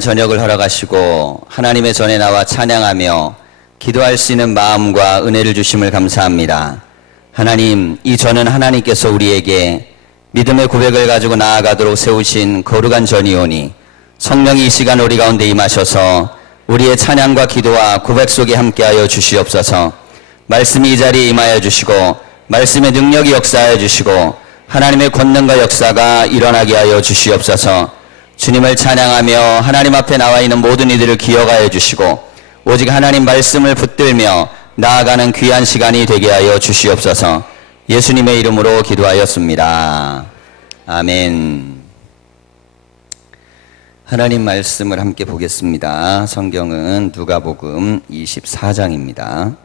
저녁을 허락하시고 하나님의 전에 나와 찬양하며 기도할 수 있는 마음과 은혜를 주심을 감사합니다. 하나님, 이 전은 하나님께서 우리에게 믿음의 고백을 가지고 나아가도록 세우신 거룩한 전이오니 성령이 이 시간 우리 가운데 임하셔서 우리의 찬양과 기도와 고백 속에 함께하여 주시옵소서. 말씀이 이 자리에 임하여 주시고 말씀의 능력이 역사하여 주시고 하나님의 권능과 역사가 일어나게 하여 주시옵소서. 주님을 찬양하며 하나님 앞에 나와 있는 모든 이들을 기억하여 주시고 오직 하나님 말씀을 붙들며 나아가는 귀한 시간이 되게 하여 주시옵소서. 예수님의 이름으로 기도하였습니다. 아멘. 하나님 말씀을 함께 보겠습니다. 성경은 누가복음 24장입니다.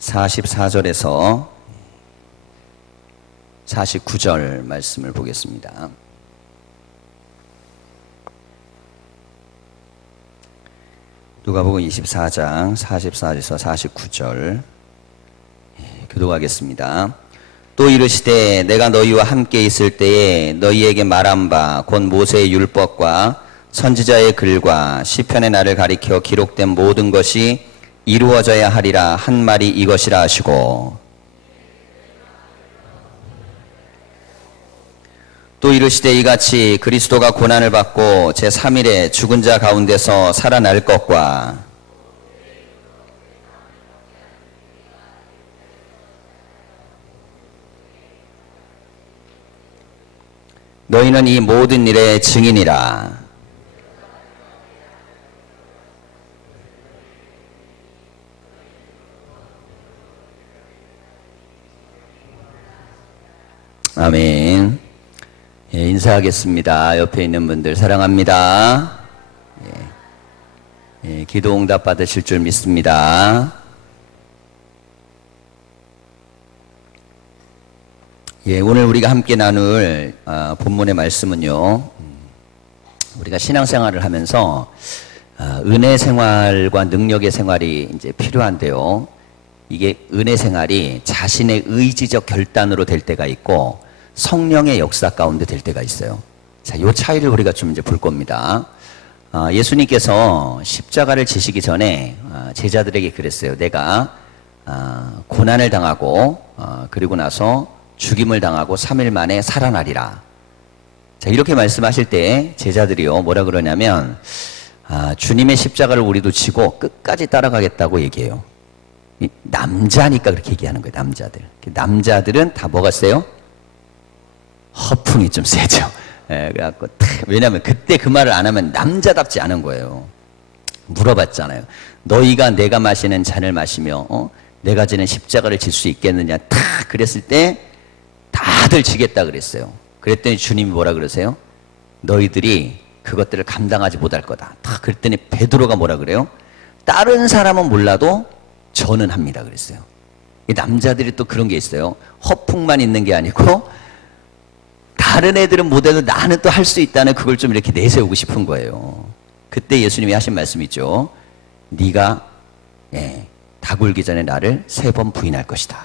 44절에서 49절 말씀을 보겠습니다. 누가복음 24장 44절에서 49절 교독하겠습니다. 또 이르시되 내가 너희와 함께 있을 때에 너희에게 말한 바 곧 모세의 율법과 선지자의 글과 시편의 날을 가리켜 기록된 모든 것이 이루어져야 하리라 한 말이 이것이라 하시고 또 이르시되 이같이 그리스도가 고난을 받고 제3일에 죽은 자 가운데서 살아날 것과 너희는 이 모든 일의 증인이라. 아멘. 예, 인사하겠습니다. 옆에 있는 분들 사랑합니다. 예, 기도 응답 받으실 줄 믿습니다. 예, 오늘 우리가 함께 나눌 본문의 말씀은요, 우리가 신앙생활을 하면서 은혜 생활과 능력의 생활이 이제 필요한데요. 이게 은혜 생활이 자신의 의지적 결단으로 될 때가 있고 성령의 역사 가운데 될 때가 있어요. 자, 이 차이를 우리가 좀 이제 볼 겁니다. 예수님께서 십자가를 지시기 전에 제자들에게 그랬어요. 내가 고난을 당하고 그리고 나서 죽임을 당하고 3일 만에 살아나리라. 자, 이렇게 말씀하실 때 제자들이요 뭐라 그러냐면 주님의 십자가를 우리도 지고 끝까지 따라가겠다고 얘기해요. 남자니까 그렇게 얘기하는 거예요. 남자들. 남자들은 다 뭐가 세요? 허풍이 좀 세죠. 예, 그래갖고 왜냐하면 그때 그 말을 안 하면 남자답지 않은 거예요. 물어봤잖아요. 너희가 내가 마시는 잔을 마시며 내가 지는 십자가를 질 수 있겠느냐. 탁 그랬을 때 다들 지겠다 그랬어요. 그랬더니 주님이 뭐라 그러세요? 너희들이 그것들을 감당하지 못할 거다. 탁 그랬더니 베드로가 뭐라 그래요? 다른 사람은 몰라도 저는 합니다 그랬어요. 이 남자들이 또 그런 게 있어요. 허풍만 있는 게 아니고 다른 애들은 못해도 나는 또 할 수 있다는 그걸 좀 이렇게 내세우고 싶은 거예요. 그때 예수님이 하신 말씀 있죠. 네가 다 굴기 전에 나를 3번 부인할 것이다.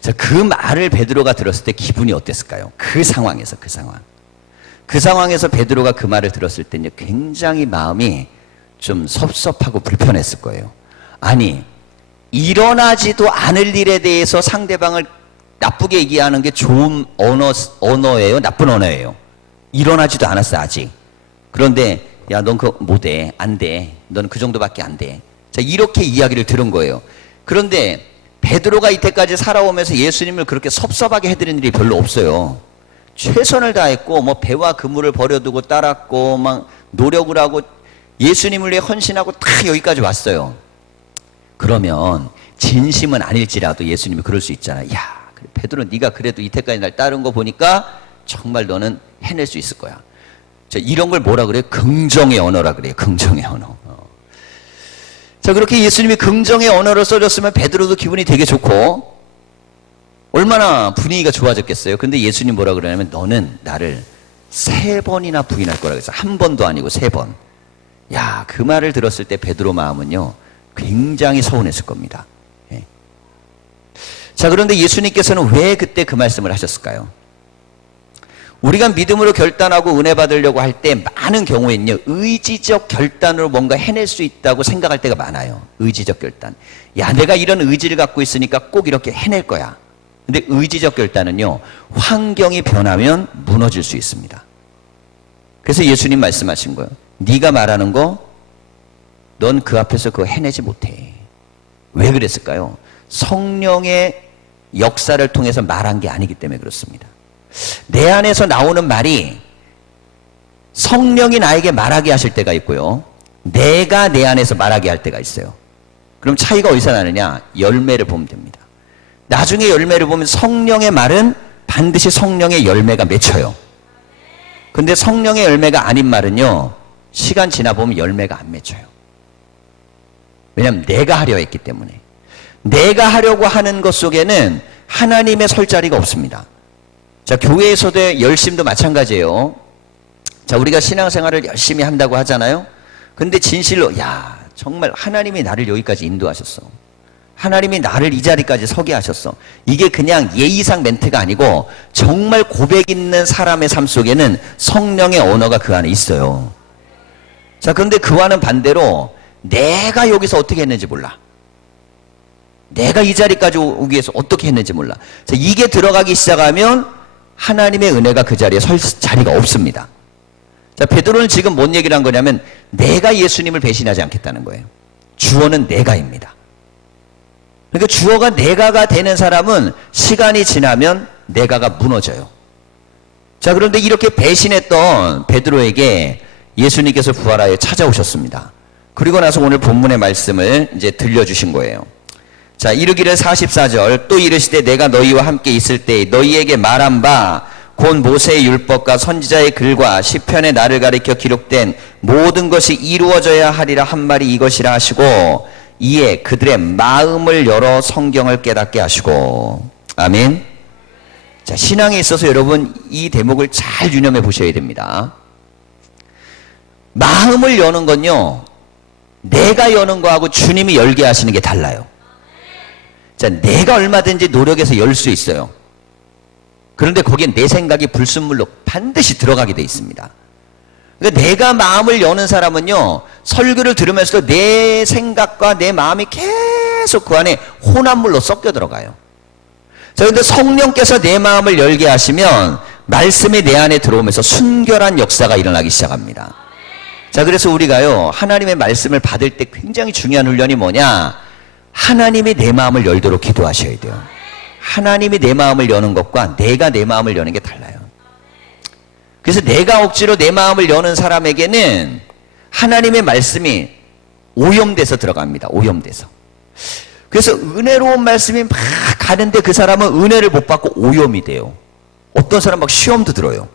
자, 그 말을 베드로가 들었을 때 기분이 어땠을까요? 그 상황에서 베드로가 그 말을 들었을 때 이제 굉장히 마음이 좀 섭섭하고 불편했을 거예요. 아니, 일어나지도 않을 일에 대해서 상대방을 나쁘게 얘기하는 게 좋은 언어예요? 나쁜 언어예요? 일어나지도 않았어 아직. 그런데 야, 넌 그거 못해. 안 돼. 넌 그 정도밖에 안 돼. 자, 이렇게 이야기를 들은 거예요. 그런데 베드로가 이때까지 살아오면서 예수님을 그렇게 섭섭하게 해드린 일이 별로 없어요. 최선을 다했고 뭐 배와 그물을 버려두고 따랐고 막 노력을 하고 예수님을 위해 헌신하고 다 여기까지 왔어요. 그러면 진심은 아닐지라도 예수님이 그럴 수 있잖아요. 야, 베드로 네가 그래도 이때까지 날 따른 거 보니까 정말 너는 해낼 수 있을 거야. 자, 이런 걸 뭐라 그래요? 긍정의 언어라 그래요. 긍정의 언어. 자, 그렇게 예수님이 긍정의 언어를 써줬으면 베드로도 기분이 되게 좋고 얼마나 분위기가 좋아졌겠어요. 근데 예수님 뭐라 그러냐면 너는 나를 3번이나 부인할 거라고 해서 1번도 아니고 3번. 야, 그 말을 들었을 때 베드로 마음은요 굉장히 서운했을 겁니다. 예. 자, 그런데 예수님께서는 왜 그때 그 말씀을 하셨을까요? 우리가 믿음으로 결단하고 은혜 받으려고 할 때 많은 경우에는요, 의지적 결단으로 뭔가 해낼 수 있다고 생각할 때가 많아요. 의지적 결단. 야, 내가 이런 의지를 갖고 있으니까 꼭 이렇게 해낼 거야. 근데 의지적 결단은요, 환경이 변하면 무너질 수 있습니다. 그래서 예수님 말씀하신 거예요. 네가 말하는 거, 넌 그 앞에서 그거 해내지 못해. 왜 그랬을까요? 성령의 역사를 통해서 말한 게 아니기 때문에 그렇습니다. 내 안에서 나오는 말이 성령이 나에게 말하게 하실 때가 있고요, 내가 내 안에서 말하게 할 때가 있어요. 그럼 차이가 어디서 나느냐? 열매를 보면 됩니다. 나중에 열매를 보면 성령의 말은 반드시 성령의 열매가 맺혀요. 근데 성령의 열매가 아닌 말은요, 시간 지나 보면 열매가 안 맺혀요. 왜냐하면 내가 하려 했기 때문에. 내가 하려고 하는 것 속에는 하나님의 설 자리가 없습니다. 자, 교회에서도 열심도 마찬가지예요. 자, 우리가 신앙생활을 열심히 한다고 하잖아요. 근데 진실로, 야, 정말 하나님이 나를 여기까지 인도하셨어. 하나님이 나를 이 자리까지 서게 하셨어. 이게 그냥 예의상 멘트가 아니고 정말 고백 있는 사람의 삶 속에는 성령의 언어가 그 안에 있어요. 자, 그런데 그와는 반대로 내가 여기서 어떻게 했는지 몰라. 내가 이 자리까지 오기 위해서 어떻게 했는지 몰라. 자, 이게 들어가기 시작하면 하나님의 은혜가 그 자리에 설 자리가 없습니다. 자, 베드로는 지금 뭔 얘기를 한 거냐면 내가 예수님을 배신하지 않겠다는 거예요. 주어는 내가입니다. 그러니까 주어가 내가가 되는 사람은 시간이 지나면 내가가 무너져요. 자, 그런데 이렇게 배신했던 베드로에게 예수님께서 부활하여 찾아오셨습니다. 그리고 나서 오늘 본문의 말씀을 이제 들려주신 거예요. 자, 이르기를 44절, 또 이르시되 내가 너희와 함께 있을 때 너희에게 말한 바 곧 모세의 율법과 선지자의 글과 시편의 나를 가리켜 기록된 모든 것이 이루어져야 하리라 한 말이 이것이라 하시고 이에 그들의 마음을 열어 성경을 깨닫게 하시고. 아멘. 자, 신앙에 있어서 여러분 이 대목을 잘 유념해 보셔야 됩니다. 마음을 여는 건요, 내가 여는 거하고 주님이 열게 하시는 게 달라요. 자, 내가 얼마든지 노력해서 열 수 있어요. 그런데 거기엔 내 생각이 불순물로 반드시 들어가게 돼 있습니다. 그러니까 내가 마음을 여는 사람은요, 설교를 들으면서도 내 생각과 내 마음이 계속 그 안에 혼합물로 섞여 들어가요. 자, 그런데 성령께서 내 마음을 열게 하시면 말씀이 내 안에 들어오면서 순결한 역사가 일어나기 시작합니다. 자, 그래서 우리가요, 하나님의 말씀을 받을 때 굉장히 중요한 훈련이 뭐냐? 하나님이 내 마음을 열도록 기도하셔야 돼요. 하나님이 내 마음을 여는 것과 내가 내 마음을 여는 게 달라요. 그래서 내가 억지로 내 마음을 여는 사람에게는 하나님의 말씀이 오염돼서 들어갑니다. 오염돼서. 그래서 은혜로운 말씀이 막 가는데 그 사람은 은혜를 못 받고 오염이 돼요. 어떤 사람 막 시험도 들어요.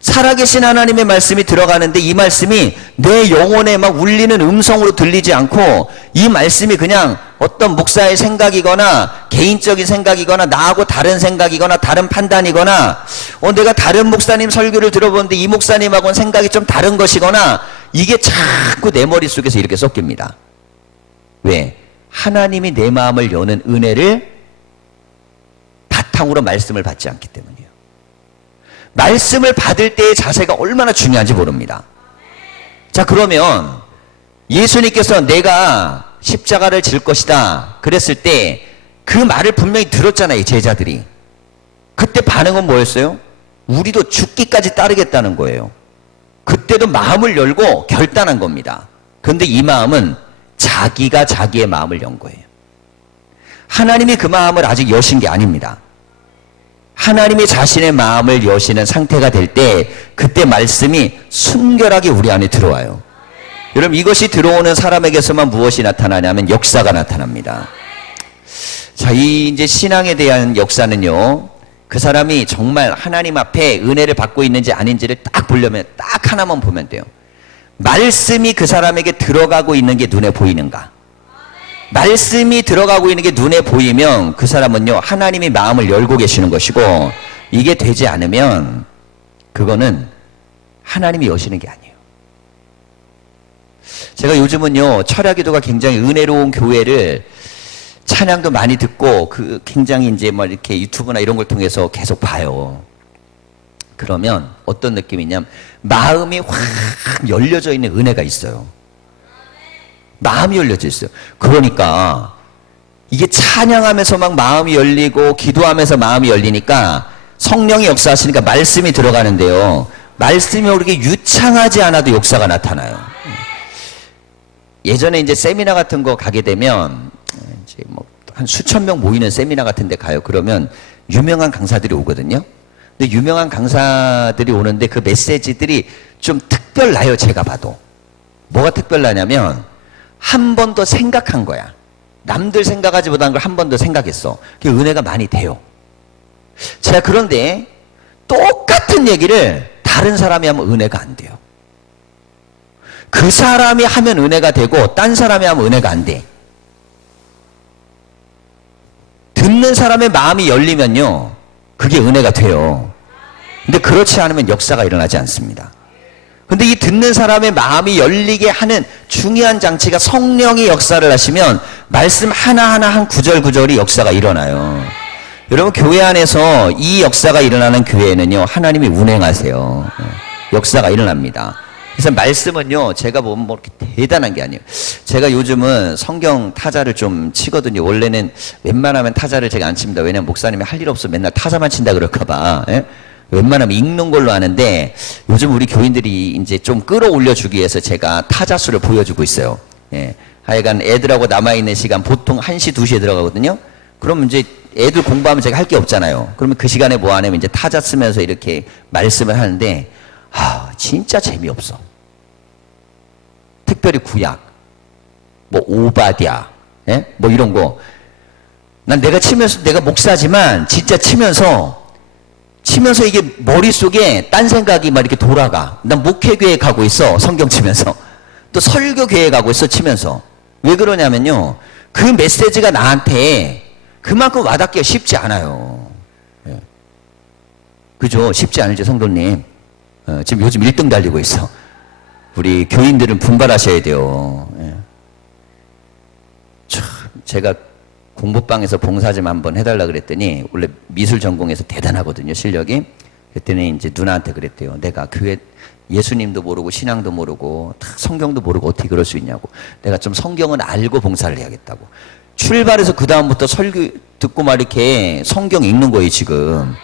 살아계신 하나님의 말씀이 들어가는데 이 말씀이 내 영혼에 막 울리는 음성으로 들리지 않고 이 말씀이 그냥 어떤 목사의 생각이거나 개인적인 생각이거나 나하고 다른 생각이거나 다른 판단이거나 내가 다른 목사님 설교를 들어보는데 이 목사님하고는 생각이 좀 다른 것이거나 이게 자꾸 내 머릿속에서 이렇게 섞입니다. 왜? 하나님이 내 마음을 여는 은혜를 바탕으로 말씀을 받지 않기 때문이에요. 말씀을 받을 때의 자세가 얼마나 중요한지 모릅니다. 자, 그러면 예수님께서 내가 십자가를 질 것이다 그랬을 때 그 말을 분명히 들었잖아요, 제자들이. 그때 반응은 뭐였어요? 우리도 죽기까지 따르겠다는 거예요. 그때도 마음을 열고 결단한 겁니다. 그런데 이 마음은 자기가 자기의 마음을 연 거예요. 하나님이 그 마음을 아직 여신 게 아닙니다. 하나님이 자신의 마음을 여시는 상태가 될 때 그때 말씀이 순결하게 우리 안에 들어와요. 여러분, 이것이 들어오는 사람에게서만 무엇이 나타나냐면 역사가 나타납니다. 자, 이 이제 신앙에 대한 역사는요, 그 사람이 정말 하나님 앞에 은혜를 받고 있는지 아닌지를 딱 보려면 딱 하나만 보면 돼요. 말씀이 그 사람에게 들어가고 있는 게 눈에 보이는가? 말씀이 들어가고 있는 게 눈에 보이면 그 사람은요, 하나님이 마음을 열고 계시는 것이고, 이게 되지 않으면 그거는 하나님이 여시는 게 아니에요. 제가 요즘은요, 철야기도가 굉장히 은혜로운 교회를 찬양도 많이 듣고 굉장히 이제 뭐 이렇게 유튜브나 이런 걸 통해서 계속 봐요. 그러면 어떤 느낌이냐면 마음이 확 열려져 있는 은혜가 있어요. 마음이 열려져 있어요. 그러니까 이게 찬양하면서 막 마음이 열리고 기도하면서 마음이 열리니까 성령이 역사하시니까 말씀이 들어가는데요. 말씀이 그렇게 유창하지 않아도 역사가 나타나요. 예전에 이제 세미나 같은 거 가게 되면 이제 뭐 한 수천 명 모이는 세미나 같은 데 가요. 그러면 유명한 강사들이 오거든요. 근데 유명한 강사들이 오는데 그 메시지들이 좀 특별나요. 제가 봐도. 뭐가 특별나냐면 한 번 더 생각한 거야. 남들 생각하지 못한 걸 한 번 더 생각했어. 그게 은혜가 많이 돼요. 제가 그런데 똑같은 얘기를 다른 사람이 하면 은혜가 안 돼요. 그 사람이 하면 은혜가 되고 딴 사람이 하면 은혜가 안 돼. 듣는 사람의 마음이 열리면요, 그게 은혜가 돼요. 근데 그렇지 않으면 역사가 일어나지 않습니다. 근데 이 듣는 사람의 마음이 열리게 하는 중요한 장치가 성령이 역사를 하시면 말씀 하나하나 한 구절구절이 역사가 일어나요. 여러분, 교회 안에서 이 역사가 일어나는 교회에는요, 하나님이 운행하세요. 역사가 일어납니다. 그래서 말씀은요, 제가 보면 뭐 이렇게 대단한 게 아니에요. 제가 요즘은 성경 타자를 좀 치거든요. 원래는 웬만하면 타자를 제가 안 칩니다. 왜냐면 목사님이 할 일 없어 맨날 타자만 친다 그럴까봐. 예? 웬만하면 읽는 걸로 하는데 요즘 우리 교인들이 이제 좀 끌어올려 주기 위해서 제가 타자수를 보여주고 있어요. 예. 하여간 애들하고 남아있는 시간 보통 1시, 2시에 들어가거든요. 그러면 이제 애들 공부하면 제가 할 게 없잖아요. 그러면 그 시간에 뭐 하냐면 이제 타자 쓰면서 이렇게 말씀을 하는데, 진짜 재미없어. 특별히 구약, 뭐 오바댜, 예? 뭐 이런 거. 난 내가 치면서, 내가 목사지만 진짜 치면서 이게 머릿속에 딴 생각이 막 이렇게 돌아가. 난 목회교회 가고 있어, 성경 치면서. 또 설교교회 가고 있어, 치면서. 왜 그러냐면요, 그 메시지가 나한테 그만큼 와닿기가 쉽지 않아요. 예. 그죠? 쉽지 않으죠, 성도님. 지금 요즘 1등 달리고 있어. 우리 교인들은 분발하셔야 돼요. 예. 참, 제가 공부방에서 봉사 좀 한번 해달라 그랬더니, 원래 미술 전공해서 대단하거든요, 실력이. 그랬더니 이제 누나한테 그랬대요. 내가 교회 예수님도 모르고 신앙도 모르고 성경도 모르고 어떻게 그럴 수 있냐고. 내가 좀 성경은 알고 봉사를 해야겠다고. 출발해서 그 다음부터 설교 듣고 막 이렇게 성경 읽는 거예요, 지금.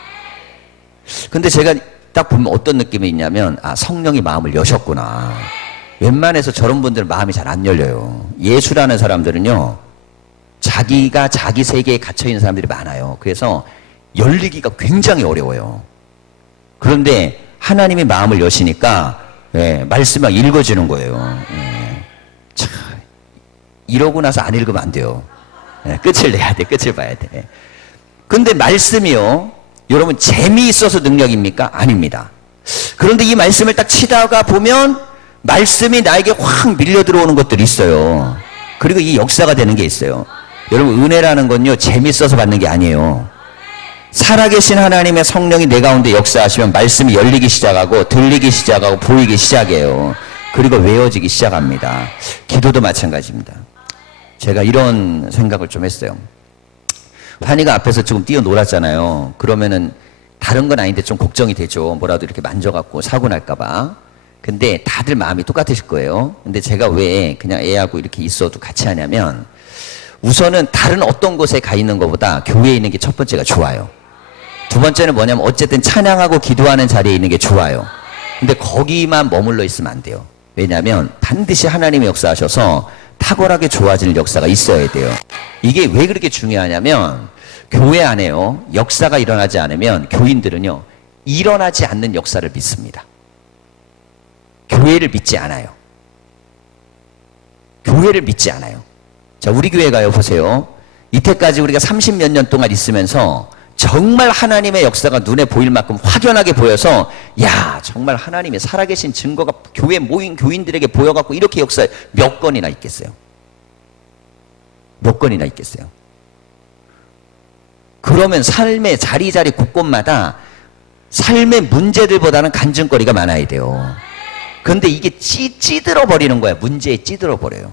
근데 제가 딱 보면 어떤 느낌이 있냐면, 성령이 마음을 여셨구나. 웬만해서 저런 분들은 마음이 잘 안 열려요. 예수라는 사람들은요, 자기가 자기 세계에 갇혀있는 사람들이 많아요. 그래서 열리기가 굉장히 어려워요. 그런데 하나님이 마음을 여시니까, 예, 말씀 막 읽어지는 거예요. 예. 참, 이러고 나서 안 읽으면 안 돼요. 예, 끝을 내야 돼. 끝을 봐야 돼. 근데 말씀이요, 여러분 재미있어서 능력입니까? 아닙니다. 그런데 이 말씀을 딱 치다가 보면 말씀이 나에게 확 밀려 들어오는 것들이 있어요. 그리고 이 역사가 되는 게 있어요. 여러분, 은혜라는 건요, 재미있어서 받는 게 아니에요. 살아계신 하나님의 성령이 내 가운데 역사하시면 말씀이 열리기 시작하고 들리기 시작하고 보이기 시작해요. 그리고 외워지기 시작합니다. 기도도 마찬가지입니다. 제가 이런 생각을 좀 했어요. 환희가 앞에서 지금 뛰어놀았잖아요. 그러면은 다른 건 아닌데 좀 걱정이 되죠. 뭐라도 이렇게 만져갖고 사고 날까봐. 근데 다들 마음이 똑같으실 거예요. 근데 제가 왜 그냥 애하고 이렇게 있어도 같이 하냐면, 우선은 다른 어떤 곳에 가 있는 것보다 교회에 있는 게 첫 번째가 좋아요. 두 번째는 뭐냐면 어쨌든 찬양하고 기도하는 자리에 있는 게 좋아요. 근데 거기만 머물러 있으면 안 돼요. 왜냐하면 반드시 하나님이 역사하셔서 탁월하게 좋아지는 역사가 있어야 돼요. 이게 왜 그렇게 중요하냐면, 교회 안에요, 역사가 일어나지 않으면 교인들은요, 일어나지 않는 역사를 믿습니다. 교회를 믿지 않아요. 교회를 믿지 않아요. 자, 우리 교회 가요, 보세요. 이때까지 우리가 30몇 년 동안 있으면서 정말 하나님의 역사가 눈에 보일 만큼 확연하게 보여서, 야, 정말 하나님의 살아계신 증거가 교회 모인 교인들에게 보여갖고 이렇게 역사 몇 건이나 있겠어요? 몇 건이나 있겠어요? 그러면 삶의 자리자리 곳곳마다 삶의 문제들보다는 간증거리가 많아야 돼요. 그런데 이게 찌들어 버리는 거야. 문제에 찌들어 버려요.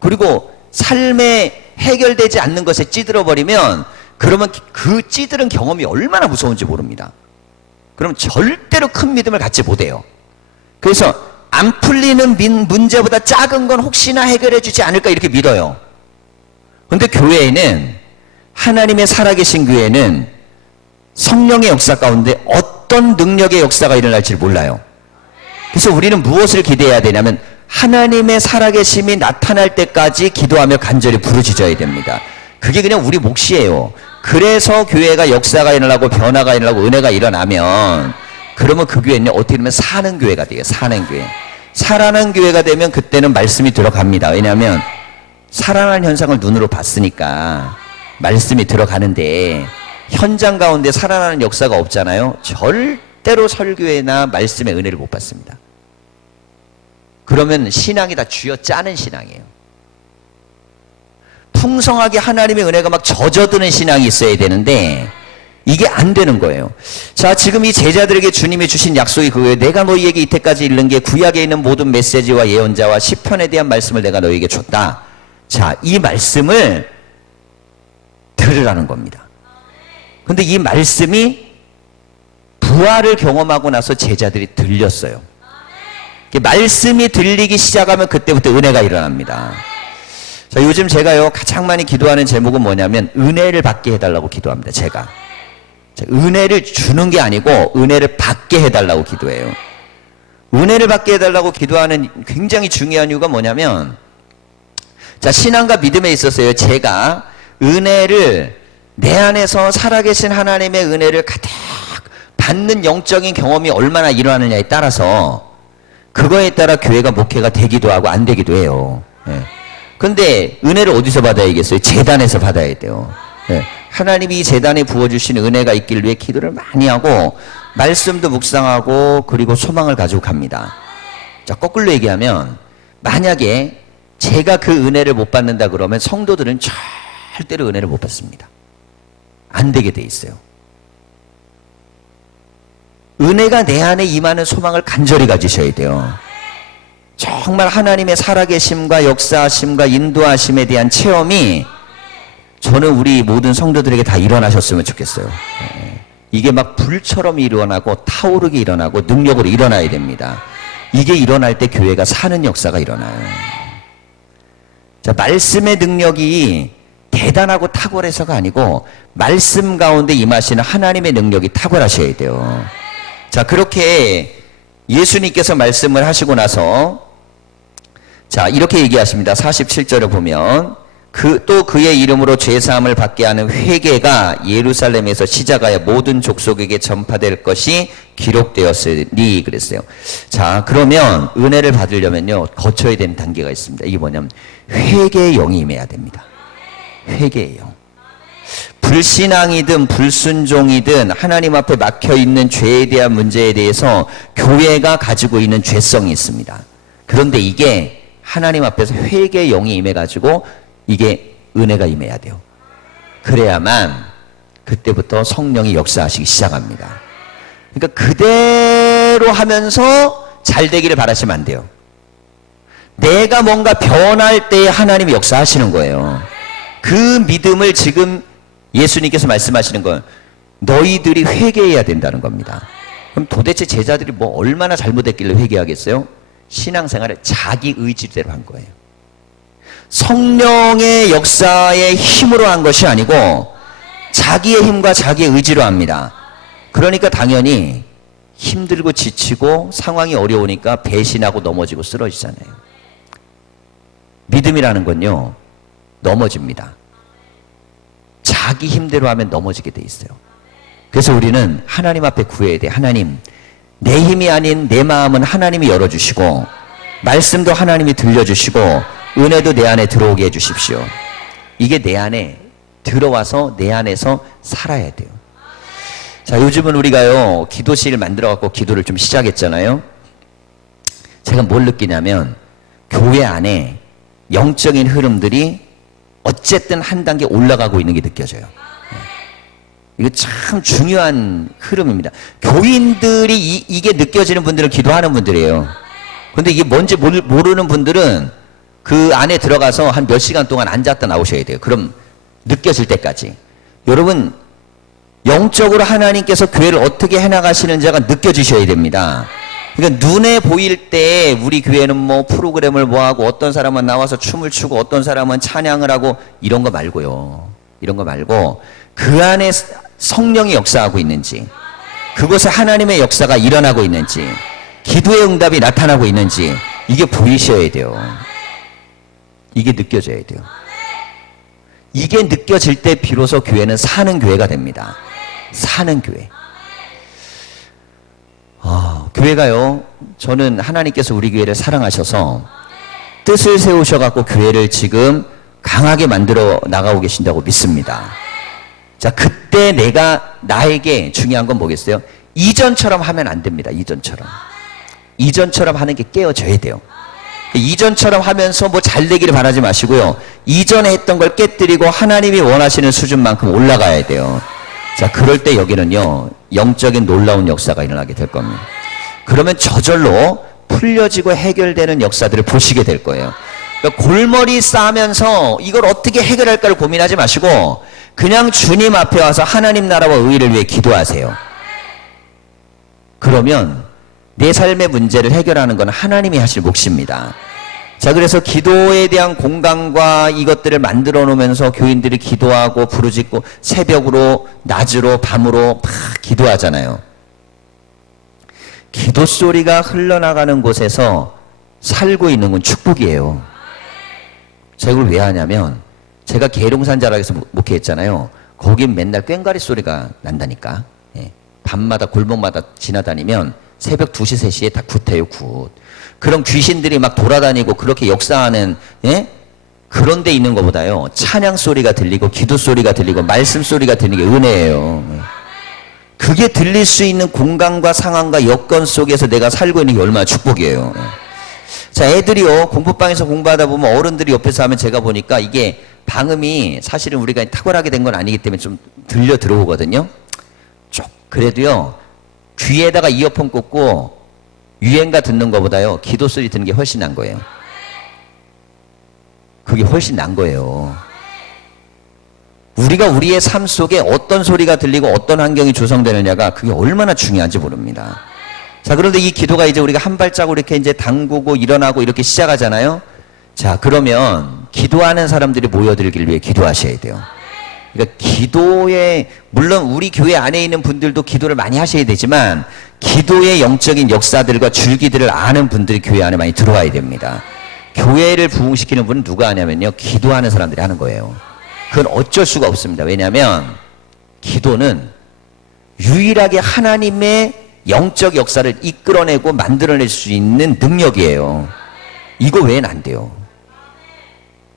그리고 삶에 해결되지 않는 것에 찌들어 버리면, 그러면 그 찌들은 경험이 얼마나 무서운지 모릅니다. 그럼 절대로 큰 믿음을 갖지 못해요. 그래서 안 풀리는 문제보다 작은 건 혹시나 해결해 주지 않을까 이렇게 믿어요. 그런데 교회에는, 하나님의 살아계신 교회는 성령의 역사 가운데 어떤 능력의 역사가 일어날지 몰라요. 그래서 우리는 무엇을 기대해야 되냐면 하나님의 살아계심이 나타날 때까지 기도하며 간절히 부르짖어야 됩니다. 그게 그냥 우리 몫이에요. 그래서 교회가 역사가 일어나고 변화가 일어나고 은혜가 일어나면, 그러면 그 교회는 어떻게 보면 사는 교회가 돼요. 사는 교회. 살아난 교회가 되면 그때는 말씀이 들어갑니다. 왜냐하면 살아난 현상을 눈으로 봤으니까 말씀이 들어가는데, 현장 가운데 살아나는 역사가 없잖아요. 절대로 설교회나 말씀의 은혜를 못 받습니다. 그러면 신앙이 다 쥐어짜는 신앙이에요. 풍성하게 하나님의 은혜가 막 젖어드는 신앙이 있어야 되는데 이게 안 되는 거예요. 자, 지금 이 제자들에게 주님이 주신 약속이 그거예요. 내가 너희에게 이때까지 이른 게 구약에 있는 모든 메시지와 예언자와 시편에 대한 말씀을 내가 너희에게 줬다. 자, 이 말씀을 들으라는 겁니다. 근데 이 말씀이 부활을 경험하고 나서 제자들이 들렸어요. 말씀이 들리기 시작하면 그때부터 은혜가 일어납니다. 자, 요즘 제가요 가장 많이 기도하는 제목은 뭐냐면 은혜를 받게 해달라고 기도합니다. 제가. 자, 은혜를 주는 게 아니고 은혜를 받게 해달라고 기도해요. 은혜를 받게 해달라고 기도하는 굉장히 중요한 이유가 뭐냐면, 자, 신앙과 믿음에 있어서요, 제가 은혜를 내 안에서 살아계신 하나님의 은혜를 가득 받는 영적인 경험이 얼마나 일어나느냐에 따라서, 그거에 따라 교회가 목회가 되기도 하고 안 되기도 해요. 그런데 은혜를 어디서 받아야겠어요? 제단에서 받아야 돼요. 하나님이 이 제단에 부어주신 은혜가 있길 위해 기도를 많이 하고 말씀도 묵상하고 그리고 소망을 가지고 갑니다. 자, 거꾸로 얘기하면 만약에 제가 그 은혜를 못 받는다 그러면 성도들은 절대로 은혜를 못 받습니다. 안 되게 돼 있어요. 은혜가 내 안에 임하는 소망을 간절히 가지셔야 돼요. 정말 하나님의 살아계심과 역사하심과 인도하심에 대한 체험이 저는 우리 모든 성도들에게 다 일어나셨으면 좋겠어요. 이게 막 불처럼 일어나고 타오르게 일어나고 능력으로 일어나야 됩니다. 이게 일어날 때 교회가 사는 역사가 일어나요. 자, 말씀의 능력이 대단하고 탁월해서가 아니고 말씀 가운데 임하시는 하나님의 능력이 탁월하셔야 돼요. 자, 그렇게 예수님께서 말씀을 하시고 나서 자, 이렇게 얘기하십니다. 47절을 보면 또 그의 이름으로 죄사함을 받게 하는 회개가 예루살렘에서 시작하여 모든 족속에게 전파될 것이 기록되었으니 그랬어요. 자, 그러면 은혜를 받으려면요 거쳐야 되는 단계가 있습니다. 이게 뭐냐면 회개의 영이 임해야 됩니다. 회개의 영. 불신앙이든 불순종이든 하나님 앞에 막혀있는 죄에 대한 문제에 대해서 교회가 가지고 있는 죄성이 있습니다. 그런데 이게 하나님 앞에서 회개의 영이 임해가지고 이게 은혜가 임해야 돼요. 그래야만 그때부터 성령이 역사하시기 시작합니다. 그러니까 그대로 하면서 잘 되기를 바라시면 안 돼요. 내가 뭔가 변할 때 하나님이 역사하시는 거예요. 그 믿음을 지금 예수님께서 말씀하시는 건 너희들이 회개해야 된다는 겁니다. 그럼 도대체 제자들이 뭐 얼마나 잘못했길래 회개하겠어요? 신앙생활을 자기 의지대로 한 거예요. 성령의 역사의 힘으로 한 것이 아니고 자기의 힘과 자기의 의지로 합니다. 그러니까 당연히 힘들고 지치고 상황이 어려우니까 배신하고 넘어지고 쓰러지잖아요. 믿음이라는 건요 넘어집니다. 자기 힘대로 하면 넘어지게 돼 있어요. 그래서 우리는 하나님 앞에 구해야 돼. 하나님, 내 힘이 아닌 내 마음은 하나님이 열어주시고 말씀도 하나님이 들려주시고 은혜도 내 안에 들어오게 해주십시오. 이게 내 안에 들어와서 내 안에서 살아야 돼요. 자, 요즘은 우리가요 기도실을 만들어 갖고 기도를 좀 시작했잖아요. 제가 뭘 느끼냐면 교회 안에 영적인 흐름들이 어쨌든 한 단계 올라가고 있는 게 느껴져요. 이거 참 중요한 흐름입니다. 교인들이 이게 느껴지는 분들은 기도하는 분들이에요. 근데 이게 뭔지 모르는 분들은 그 안에 들어가서 한 몇 시간 동안 앉았다 나오셔야 돼요. 그럼 느껴질 때까지. 여러분, 영적으로 하나님께서 교회를 어떻게 해나가시는지가 느껴지셔야 됩니다. 그러니까 눈에 보일 때 우리 교회는 뭐 프로그램을 뭐 하고 어떤 사람은 나와서 춤을 추고 어떤 사람은 찬양을 하고 이런 거 말고요. 이런 거 말고 그 안에 성령이 역사하고 있는지, 그곳에 하나님의 역사가 일어나고 있는지, 기도의 응답이 나타나고 있는지 이게 보이셔야 돼요. 이게 느껴져야 돼요. 이게 느껴질 때 비로소 교회는 사는 교회가 됩니다. 사는 교회. 교회가요, 저는 하나님께서 우리 교회를 사랑하셔서 뜻을 세우셔갖고 교회를 지금 강하게 만들어 나가고 계신다고 믿습니다. 자, 그때 나에게 중요한 건 뭐겠어요? 이전처럼 하면 안 됩니다. 이전처럼 하는 게 깨어져야 돼요. 이전처럼 하면서 뭐 잘 되기를 바라지 마시고요. 이전에 했던 걸 깨뜨리고 하나님이 원하시는 수준만큼 올라가야 돼요. 자, 그럴 때 여기는요, 영적인 놀라운 역사가 일어나게 될 겁니다. 그러면 저절로 풀려지고 해결되는 역사들을 보시게 될 거예요. 그러니까 골머리 쌓으면서 이걸 어떻게 해결할까를 고민하지 마시고 그냥 주님 앞에 와서 하나님 나라와 의를 위해 기도하세요. 그러면 내 삶의 문제를 해결하는 건 하나님이 하실 몫입니다. 자, 그래서 기도에 대한 공간과 이것들을 만들어 놓으면서 교인들이 기도하고 부르짖고 새벽으로, 낮으로, 밤으로 막 기도하잖아요. 기도 소리가 흘러나가는 곳에서 살고 있는 건 축복이에요. 제가 이걸 왜 하냐면 제가 계룡산 자락에서 목회했잖아요. 거긴 맨날 꽹과리 소리가 난다니까. 예. 밤마다 골목마다 지나다니면 새벽 2시, 3시에 다 굿해요, 굿. 그런 귀신들이 막 돌아다니고 그렇게 역사하는, 예? 그런 데 있는 것보다요, 찬양 소리가 들리고 기도 소리가 들리고 말씀 소리가 들리는 게 은혜예요. 그게 들릴 수 있는 공간과 상황과 여건 속에서 내가 살고 있는 게 얼마나 축복이에요. 자, 애들이요, 공부방에서 공부하다 보면 어른들이 옆에서 하면 제가 보니까 이게 방음이 사실은 우리가 탁월하게 된 건 아니기 때문에 좀 들려 들어오거든요. 그래도요, 귀에다가 이어폰 꽂고 유행가 듣는 것보다요, 기도 소리 듣는 게 훨씬 난 거예요. 그게 훨씬 난 거예요. 우리가 우리의 삶 속에 어떤 소리가 들리고 어떤 환경이 조성되느냐가 그게 얼마나 중요한지 모릅니다. 자, 그런데 이 기도가 이제 우리가 한 발자국 이렇게 이제 담그고 일어나고 이렇게 시작하잖아요. 자, 그러면 기도하는 사람들이 모여들길 위해 기도하셔야 돼요. 그러니까 기도에, 물론 우리 교회 안에 있는 분들도 기도를 많이 하셔야 되지만 기도의 영적인 역사들과 줄기들을 아는 분들이 교회 안에 많이 들어와야 됩니다. 교회를 부흥시키는 분은 누가 하냐면요, 기도하는 사람들이 하는 거예요. 그건 어쩔 수가 없습니다. 왜냐하면 기도는 유일하게 하나님의 영적 역사를 이끌어내고 만들어낼 수 있는 능력이에요. 이거 외에는 안 돼요.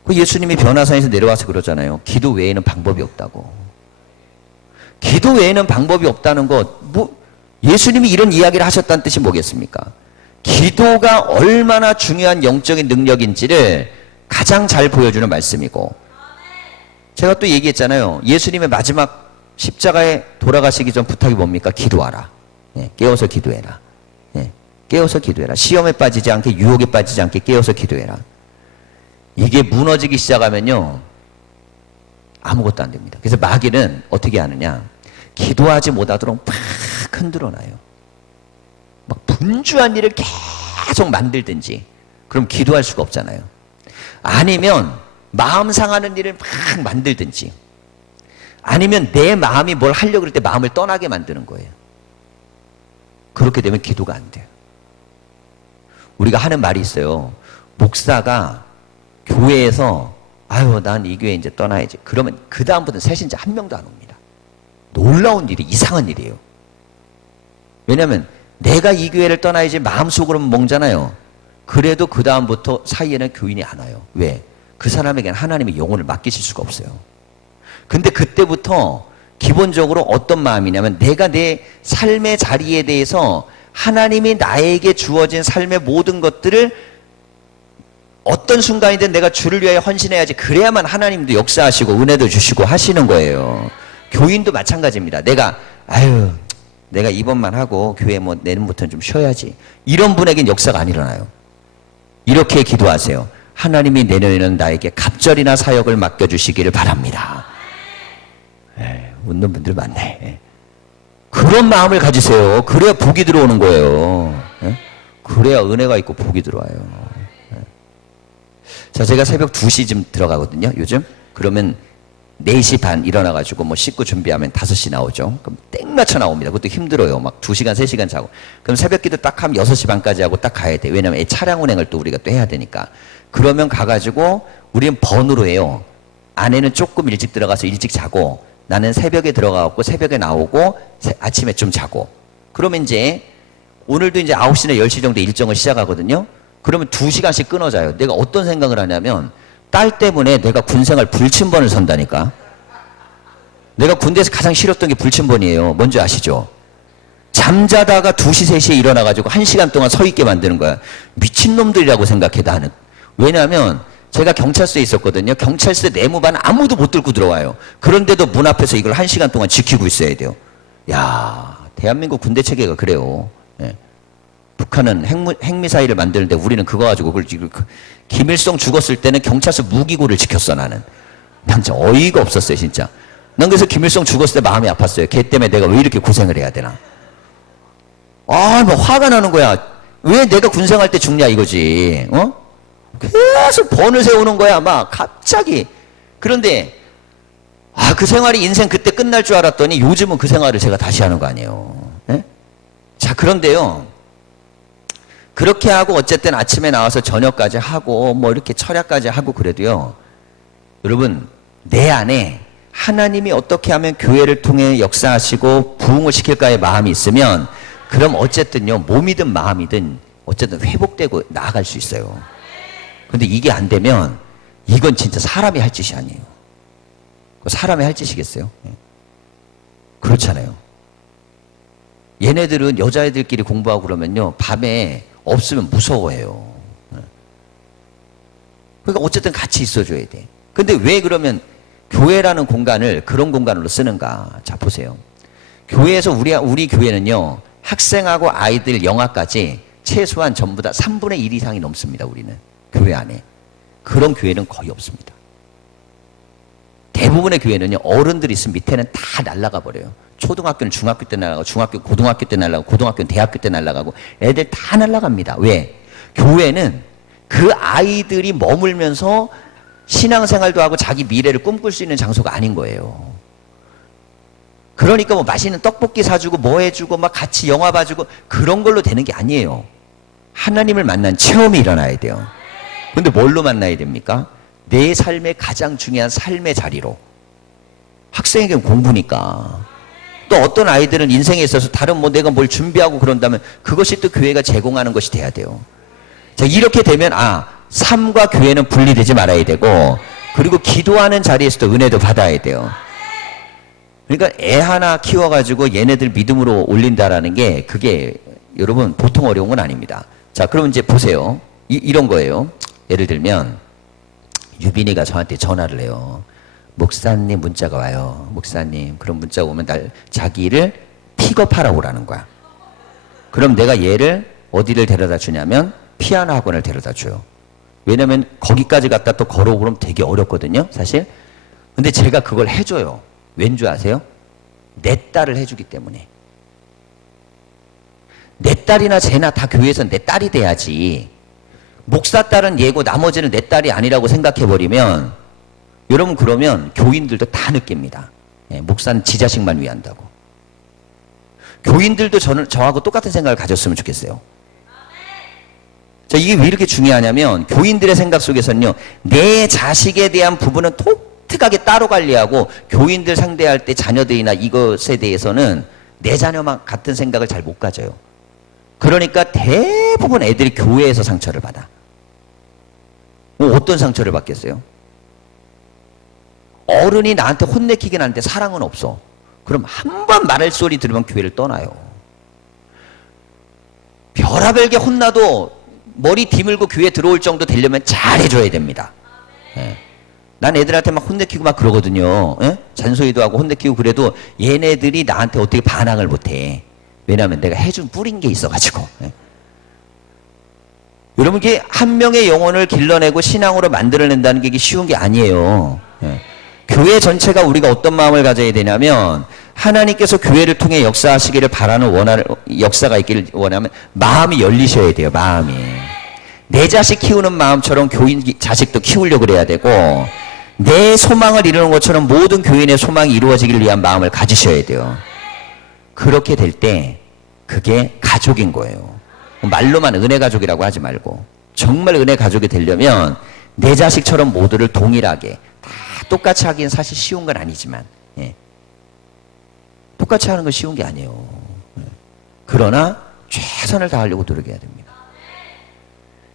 예수님이 변화산에서 내려와서 그러잖아요. 기도 외에는 방법이 없다고. 기도 외에는 방법이 없다는 것, 예수님이 이런 이야기를 하셨다는 뜻이 뭐겠습니까? 기도가 얼마나 중요한 영적인 능력인지를 가장 잘 보여주는 말씀이고, 제가 또 얘기했잖아요. 예수님의 마지막 십자가에 돌아가시기 전 부탁이 뭡니까? 기도하라. 네, 깨어서 기도해라. 네, 깨어서 기도해라. 시험에 빠지지 않게, 유혹에 빠지지 않게 깨어서 기도해라. 이게 무너지기 시작하면요, 아무것도 안 됩니다. 그래서 마귀는 어떻게 하느냐, 기도하지 못하도록 막 흔들어놔요. 막 분주한 일을 계속 만들든지, 그럼 기도할 수가 없잖아요. 아니면 마음 상하는 일을 막 만들든지, 아니면 내 마음이 뭘 하려고 그럴 때 마음을 떠나게 만드는 거예요. 그렇게 되면 기도가 안 돼요. 우리가 하는 말이 있어요. 목사가 교회에서 아유, 난 이 교회 이제 떠나야지. 그러면 그 다음부터는 새신자 한 명도 안 옵니다. 놀라운 일이, 이상한 일이에요. 왜냐하면 내가 이 교회를 떠나야지 마음속으로는 멍잖아요. 그래도 그 다음부터 사이에는 교인이 안 와요. 왜? 그 사람에게는 하나님의 영혼을 맡기실 수가 없어요. 근데 그때부터 기본적으로 어떤 마음이냐면, 내가 내 삶의 자리에 대해서 하나님이 나에게 주어진 삶의 모든 것들을 어떤 순간이든 내가 주를 위하여 헌신해야지. 그래야만 하나님도 역사하시고 은혜도 주시고 하시는 거예요. 교인도 마찬가지입니다. 내가 이번만 하고 교회 뭐 내년부터는 좀 쉬어야지, 이런 분에겐 역사가 안 일어나요. 이렇게 기도하세요. 하나님이 내년에는 나에게 갑절이나 사역을 맡겨주시기를 바랍니다. 웃는 분들 많네. 예. 그런 마음을 가지세요. 그래야 복이 들어오는 거예요. 예? 그래야 은혜가 있고 복이 들어와요. 예. 자, 제가 새벽 2시쯤 들어가거든요, 요즘. 그러면 4시 반 일어나가지고 뭐 씻고 준비하면 5시 나오죠. 그럼 땡 맞춰 나옵니다. 그것도 힘들어요. 막 2시간, 3시간 자고. 그럼 새벽 기도 딱 하면 6시 반까지 하고 딱 가야 돼. 왜냐면 차량 운행을 또 우리가 또 해야 되니까. 그러면 가가지고 우리는 번으로 해요. 아내는 조금 일찍 들어가서 일찍 자고 나는 새벽에 들어가고 새벽에 나오고 아침에 좀 자고. 그러면 이제 오늘도 이제 9시나 10시 정도 일정을 시작하거든요. 그러면 2시간씩 끊어져요. 내가 어떤 생각을 하냐면 딸 때문에 내가 군생활 불침번을 선다니까. 내가 군대에서 가장 싫었던 게 불침번이에요. 뭔지 아시죠? 잠자다가 2시, 3시에 일어나가지고 1시간 동안 서 있게 만드는 거야. 미친놈들이라고 생각해, 나는. 왜냐하면 제가 경찰서에 있었거든요. 경찰서 내무반 아무도 못 들고 들어와요. 그런데도 문 앞에서 이걸 1시간 동안 지키고 있어야 돼요. 야, 대한민국 군대 체계가 그래요. 예. 북한은 핵미사일을 만드는데 우리는 그거 가지고 그걸 지금 김일성 죽었을 때는 경찰서 무기고를 지켰어, 나는. 난 진짜 어이가 없었어요, 진짜. 난 그래서 김일성 죽었을 때 마음이 아팠어요. 걔 때문에 내가 왜 이렇게 고생을 해야 되나. 아, 뭐 화가 나는 거야. 왜 내가 군생할 때 죽냐 이거지. 어? 계속 번을 세우는 거야, 막 갑자기. 그런데 그 생활이 인생 그때 끝날 줄 알았더니 요즘은 그 생활을 제가 다시 하는 거 아니에요. 예? 자, 그런데요. 그렇게 하고 어쨌든 아침에 나와서 저녁까지 하고 뭐 이렇게 철야까지 하고 그래도요. 여러분, 내 안에 하나님이 어떻게 하면 교회를 통해 역사하시고 부흥을 시킬까의 마음이 있으면 그럼 어쨌든요. 몸이든 마음이든 어쨌든 회복되고 나아갈 수 있어요. 근데 이게 안 되면 이건 진짜 사람이 할 짓이 아니에요. 사람이 할 짓이겠어요? 그렇잖아요. 얘네들은 여자애들끼리 공부하고 그러면요. 밤에 없으면 무서워해요. 그러니까 어쨌든 같이 있어줘야 돼. 근데 왜 그러면 교회라는 공간을 그런 공간으로 쓰는가? 자, 보세요. 교회에서 우리 교회는요. 학생하고 아이들 영아까지 최소한 전부 다 3분의 1 이상이 넘습니다. 우리는. 교회 안에. 그런 교회는 거의 없습니다. 대부분의 교회는요. 어른들이 있으면 밑에는 다 날아가 버려요. 초등학교는 중학교 때 날아가고 중학교 고등학교 때 날아가고 고등학교는 대학교 때 날아가고 애들 다 날아갑니다. 왜? 교회는 그 아이들이 머물면서 신앙생활도 하고 자기 미래를 꿈꿀 수 있는 장소가 아닌 거예요. 그러니까 뭐 맛있는 떡볶이 사주고 뭐 해주고 막 같이 영화 봐주고 그런 걸로 되는 게 아니에요. 하나님을 만난 체험이 일어나야 돼요. 근데 뭘로 만나야 됩니까? 내 삶의 가장 중요한 삶의 자리로. 학생에게는 공부니까. 또 어떤 아이들은 인생에 있어서 다른 뭐 내가 뭘 준비하고 그런다면 그것이 또 교회가 제공하는 것이 돼야 돼요. 자, 이렇게 되면 삶과 교회는 분리되지 말아야 되고 그리고 기도하는 자리에서도 은혜도 받아야 돼요. 그러니까 애 하나 키워가지고 얘네들 믿음으로 올린다라는 게 그게 여러분 보통 어려운 건 아닙니다. 자, 그럼 이제 보세요. 이런 거예요. 예를 들면 유빈이가 저한테 전화를 해요. 목사님 문자가 와요. 목사님, 그런 문자가 오면 자기를 픽업하라고 오라는 거야. 그럼 내가 얘를 어디를 데려다 주냐면 피아노 학원을 데려다 줘요. 왜냐면 거기까지 갔다 또 걸어오고 그러면 되게 어렵거든요, 사실. 근데 제가 그걸 해줘요. 왠 줄 아세요? 내 딸을 해주기 때문에. 내 딸이나 쟤나 다 교회에서 내 딸이 돼야지. 목사 딸은 얘고 나머지는 내 딸이 아니라고 생각해버리면 여러분 그러면 교인들도 다 느낍니다. 목사는 지 자식만 위한다고. 교인들도 저하고 똑같은 생각을 가졌으면 좋겠어요. 자, 이게 왜 이렇게 중요하냐면 교인들의 생각 속에서는요. 내 자식에 대한 부분은 독특하게 따로 관리하고 교인들 상대할 때 자녀들이나 이것에 대해서는 내 자녀만 같은 생각을 잘 못 가져요. 그러니까 대부분 애들이 교회에서 상처를 받아. 뭐 어떤 상처를 받겠어요? 어른이 나한테 혼내키긴 하는데 사랑은 없어. 그럼 한 번 말할 소리 들으면 교회를 떠나요. 별하별게 혼나도 머리 뒤물고 교회 들어올 정도 되려면 잘해줘야 됩니다. 예. 난 애들한테 막 혼내키고 막 그러거든요. 예? 잔소리도 하고 혼내키고 그래도 얘네들이 나한테 어떻게 반항을 못해. 왜냐하면 내가 해준 뿌린 게 있어가지고. 예. 여러분, 이게 한 명의 영혼을 길러내고 신앙으로 만들어낸다는 게 이게 쉬운 게 아니에요. 예. 교회 전체가 우리가 어떤 마음을 가져야 되냐면 하나님께서 교회를 통해 역사하시기를 바라는 역사가 있기를 원하면 마음이 열리셔야 돼요. 마음이. 내 자식 키우는 마음처럼 교인 자식도 키우려고 그래야 되고 내 소망을 이루는 것처럼 모든 교인의 소망이 이루어지기를 위한 마음을 가지셔야 돼요. 그렇게 될 때 그게 가족인 거예요. 말로만 은혜 가족이라고 하지 말고 정말 은혜 가족이 되려면 내 자식처럼 모두를 동일하게 다 똑같이 하기는 사실 쉬운 건 아니지만 똑같이 하는 건 쉬운 게 아니에요. 그러나 최선을 다하려고 노력해야 됩니다.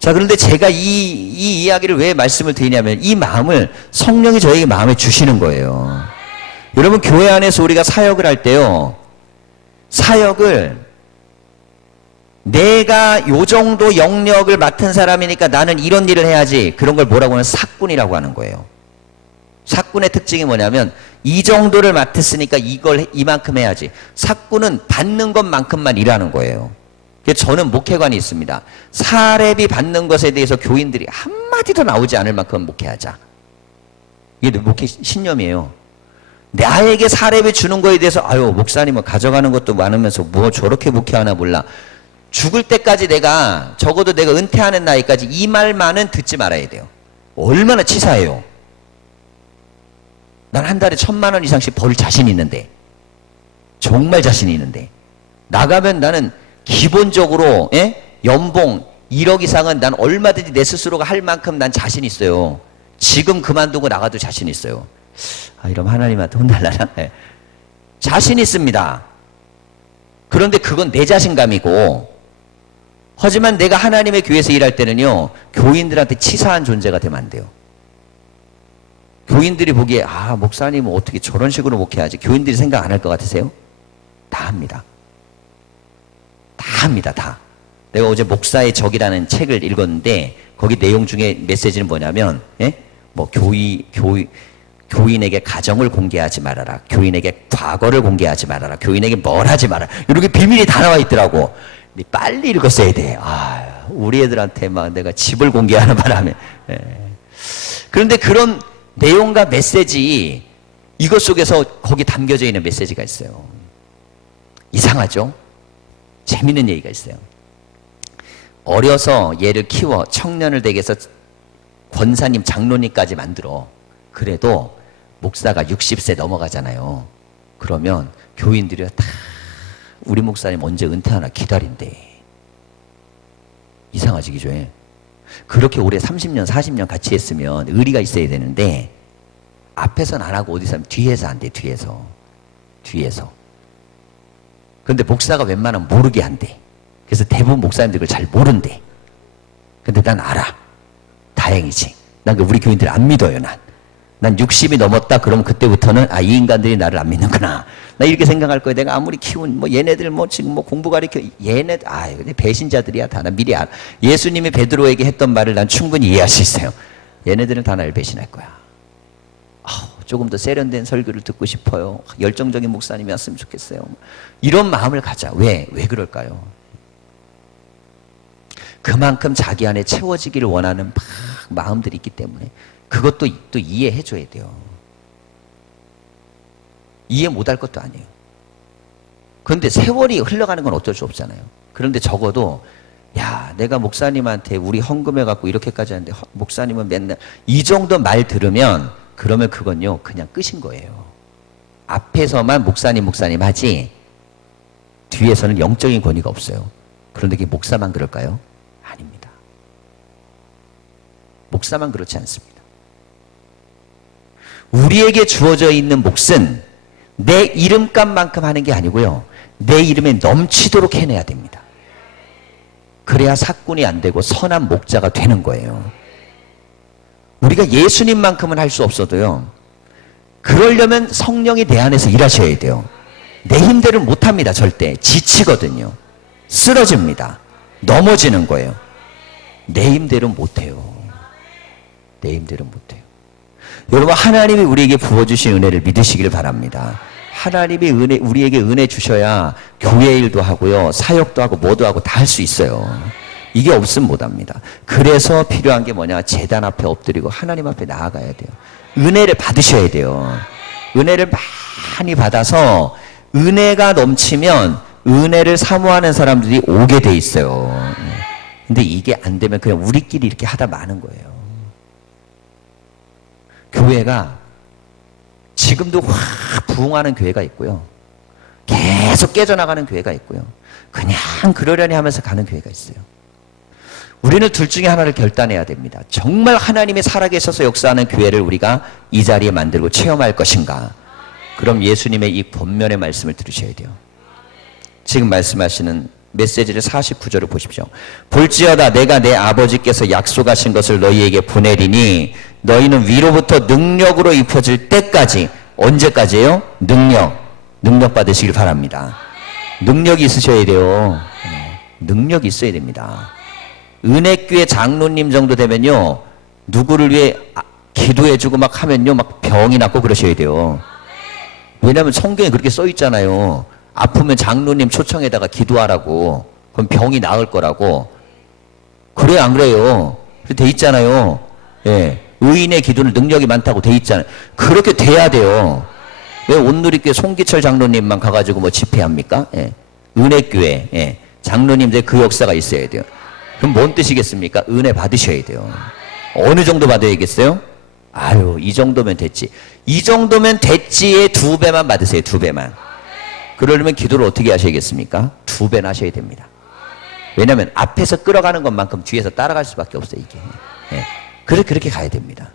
자, 그런데 제가 이 이야기를 왜 말씀을 드리냐면 이 마음을 성령이 저에게 마음에 주시는 거예요. 여러분 교회 안에서 우리가 사역을 할 때요. 사역을 내가 요 정도 영역을 맡은 사람이니까 나는 이런 일을 해야지. 그런 걸 뭐라고 하면 사꾼이라고 하는 거예요. 사꾼의 특징이 뭐냐면 이 정도를 맡았으니까 이걸 이만큼 해야지. 사꾼은 받는 것만큼만 일하는 거예요. 저는 목회관이 있습니다. 사례비 받는 것에 대해서 교인들이 한마디도 나오지 않을 만큼 목회하자. 이게 목회 신념이에요. 나에게 사례비 주는 거에 대해서 아유 목사님은 가져가는 것도 많으면서 뭐 저렇게 목회하나 몰라. 죽을 때까지 내가 적어도 내가 은퇴하는 나이까지 이 말만은 듣지 말아야 돼요. 얼마나 치사해요. 난 한 달에 1,000만 원 이상씩 벌 자신 있는데 정말 자신이 있는데 나가면 나는 기본적으로 연봉 1억 이상은 난 얼마든지 내 스스로가 할 만큼 난 자신 있어요. 지금 그만두고 나가도 자신 있어요. 아, 이러면 하나님한테 혼날라나? 자신 있습니다. 그런데 그건 내 자신감이고 하지만 내가 하나님의 교회에서 일할 때는요. 교인들한테 치사한 존재가 되면 안 돼요. 교인들이 보기에 아 목사님은 어떻게 저런 식으로 목회하지? 교인들이 생각 안 할 것 같으세요? 다 합니다. 다 합니다. 다. 내가 어제 목사의 적이라는 책을 읽었는데 거기 내용 중에 메시지는 뭐냐면 뭐 교인에게 가정을 공개하지 말아라. 교인에게 과거를 공개하지 말아라. 교인에게 뭘 하지 마라. 이렇게 비밀이 다 나와 있더라고. 근데 빨리 읽었어야 돼. 아, 우리 애들한테 막 내가 집을 공개하는 바람에. 그런데 그런 내용과 메시지 이것 속에서 거기 담겨져 있는 메시지가 있어요. 이상하죠? 재밌는 얘기가 있어요. 어려서 얘를 키워 청년을 되게 해서 권사님 장로님까지 만들어. 그래도 목사가 60세 넘어가잖아요. 그러면 교인들이 다 우리 목사님 언제 은퇴하나 기다린대. 이상하지 기조에. 그렇게 오래 30년 40년 같이 했으면 의리가 있어야 되는데 앞에서는 안 하고 어디서 하면 뒤에서 안 돼. 뒤에서. 그런데 목사가 웬만하면 모르게 한대. 그래서 대부분 목사님들 그걸 잘 모른대. 근데 난 알아. 다행이지. 난 우리 교인들 안 믿어요. 난 60이 넘었다 그러면 그때부터는 아, 이 인간들이 나를 안 믿는구나. 나 이렇게 생각할 거야. 내가 아무리 키운 뭐 얘네들 뭐 지금 뭐 공부 가르쳐 얘네들 근데 배신자들이야 다. 나 미리 알아. 예수님이 베드로에게 했던 말을 난 충분히 이해할 수 있어요. 얘네들은 다 나를 배신할 거야. 조금 더 세련된 설교를 듣고 싶어요. 열정적인 목사님이 왔으면 좋겠어요. 이런 마음을 가자. 왜 그럴까요? 그만큼 자기 안에 채워지기를 원하는 마음들이 있기 때문에 그것도 또 이해해 줘야 돼요. 이해 못할 것도 아니에요. 그런데 세월이 흘러가는 건 어쩔 수 없잖아요. 그런데 적어도 야 내가 목사님한테 우리 헌금해 갖고 이렇게까지 하는데 목사님은 맨날 이 정도 말 들으면 그러면 그건요 그냥 끝인 거예요. 앞에서만 목사님 하지 뒤에서는 영적인 권위가 없어요. 그런데 그게 목사만 그럴까요? 아닙니다. 목사만 그렇지 않습니다. 우리에게 주어져 있는 몫은 내 이름값만큼 하는 게 아니고요. 내 이름에 넘치도록 해내야 됩니다. 그래야 사꾼이 안 되고 선한 목자가 되는 거예요. 우리가 예수님만큼은 할 수 없어도요. 그러려면 성령이 내 안에서 일하셔야 돼요. 내 힘대로 못합니다. 절대. 지치거든요. 쓰러집니다. 넘어지는 거예요. 내 힘대로 못해요. 내 힘대로 못해요. 여러분 하나님이 우리에게 부어주신 은혜를 믿으시길 바랍니다. 하나님이 우리에게 은혜 주셔야 교회 일도 하고요. 사역도 하고 뭐도 하고 다 할 수 있어요. 이게 없으면 못합니다. 그래서 필요한 게 뭐냐. 제단 앞에 엎드리고 하나님 앞에 나아가야 돼요. 은혜를 받으셔야 돼요. 은혜를 많이 받아서 은혜가 넘치면 은혜를 사모하는 사람들이 오게 돼 있어요. 근데 이게 안 되면 그냥 우리끼리 이렇게 하다 마는 거예요. 교회가 지금도 확 부흥하는 교회가 있고요. 계속 깨져나가는 교회가 있고요. 그냥 그러려니 하면서 가는 교회가 있어요. 우리는 둘 중에 하나를 결단해야 됩니다. 정말 하나님이 살아계셔서 역사하는 교회를 우리가 이 자리에 만들고 체험할 것인가? 그럼 예수님의 이 본면의 말씀을 들으셔야 돼요. 지금 말씀하시는 메시지를 49절을 보십시오. 볼지어다 내가 내 아버지께서 약속하신 것을 너희에게 보내리니 너희는 위로부터 능력으로 입혀질 때까지, 언제까지예요? 능력 받으시길 바랍니다. 능력이 있으셔야 돼요. 능력이 있어야 됩니다. 은혜교회 장로님 정도 되면요, 누구를 위해 기도해주고 막 하면요, 막 병이 낫고 그러셔야 돼요. 왜냐하면 성경에 그렇게 써 있잖아요. 아프면 장로님 초청에다가 기도하라고. 그럼 병이 나을 거라고. 그래 안 그래요? 그렇게 돼 있잖아요. 예, 의인의 기도는 능력이 많다고 돼 있잖아요. 그렇게 돼야 돼요. 왜 온누리교회 송기철 장로님만 가가지고 뭐 집회합니까? 예. 은혜교회, 예, 장로님들 그 역사가 있어야 돼요. 그럼 뭔 뜻이겠습니까? 은혜 받으셔야 돼요. 어느 정도 받아야겠어요? 아유, 이 정도면 됐지. 이 정도면 됐지의 2배만 받으세요. 2배만. 그러려면 기도를 어떻게 하셔야겠습니까? 2배나 하셔야 됩니다. 왜냐하면 앞에서 끌어가는 것만큼 뒤에서 따라갈 수밖에 없어요, 이게. 예. 그렇게 가야 됩니다.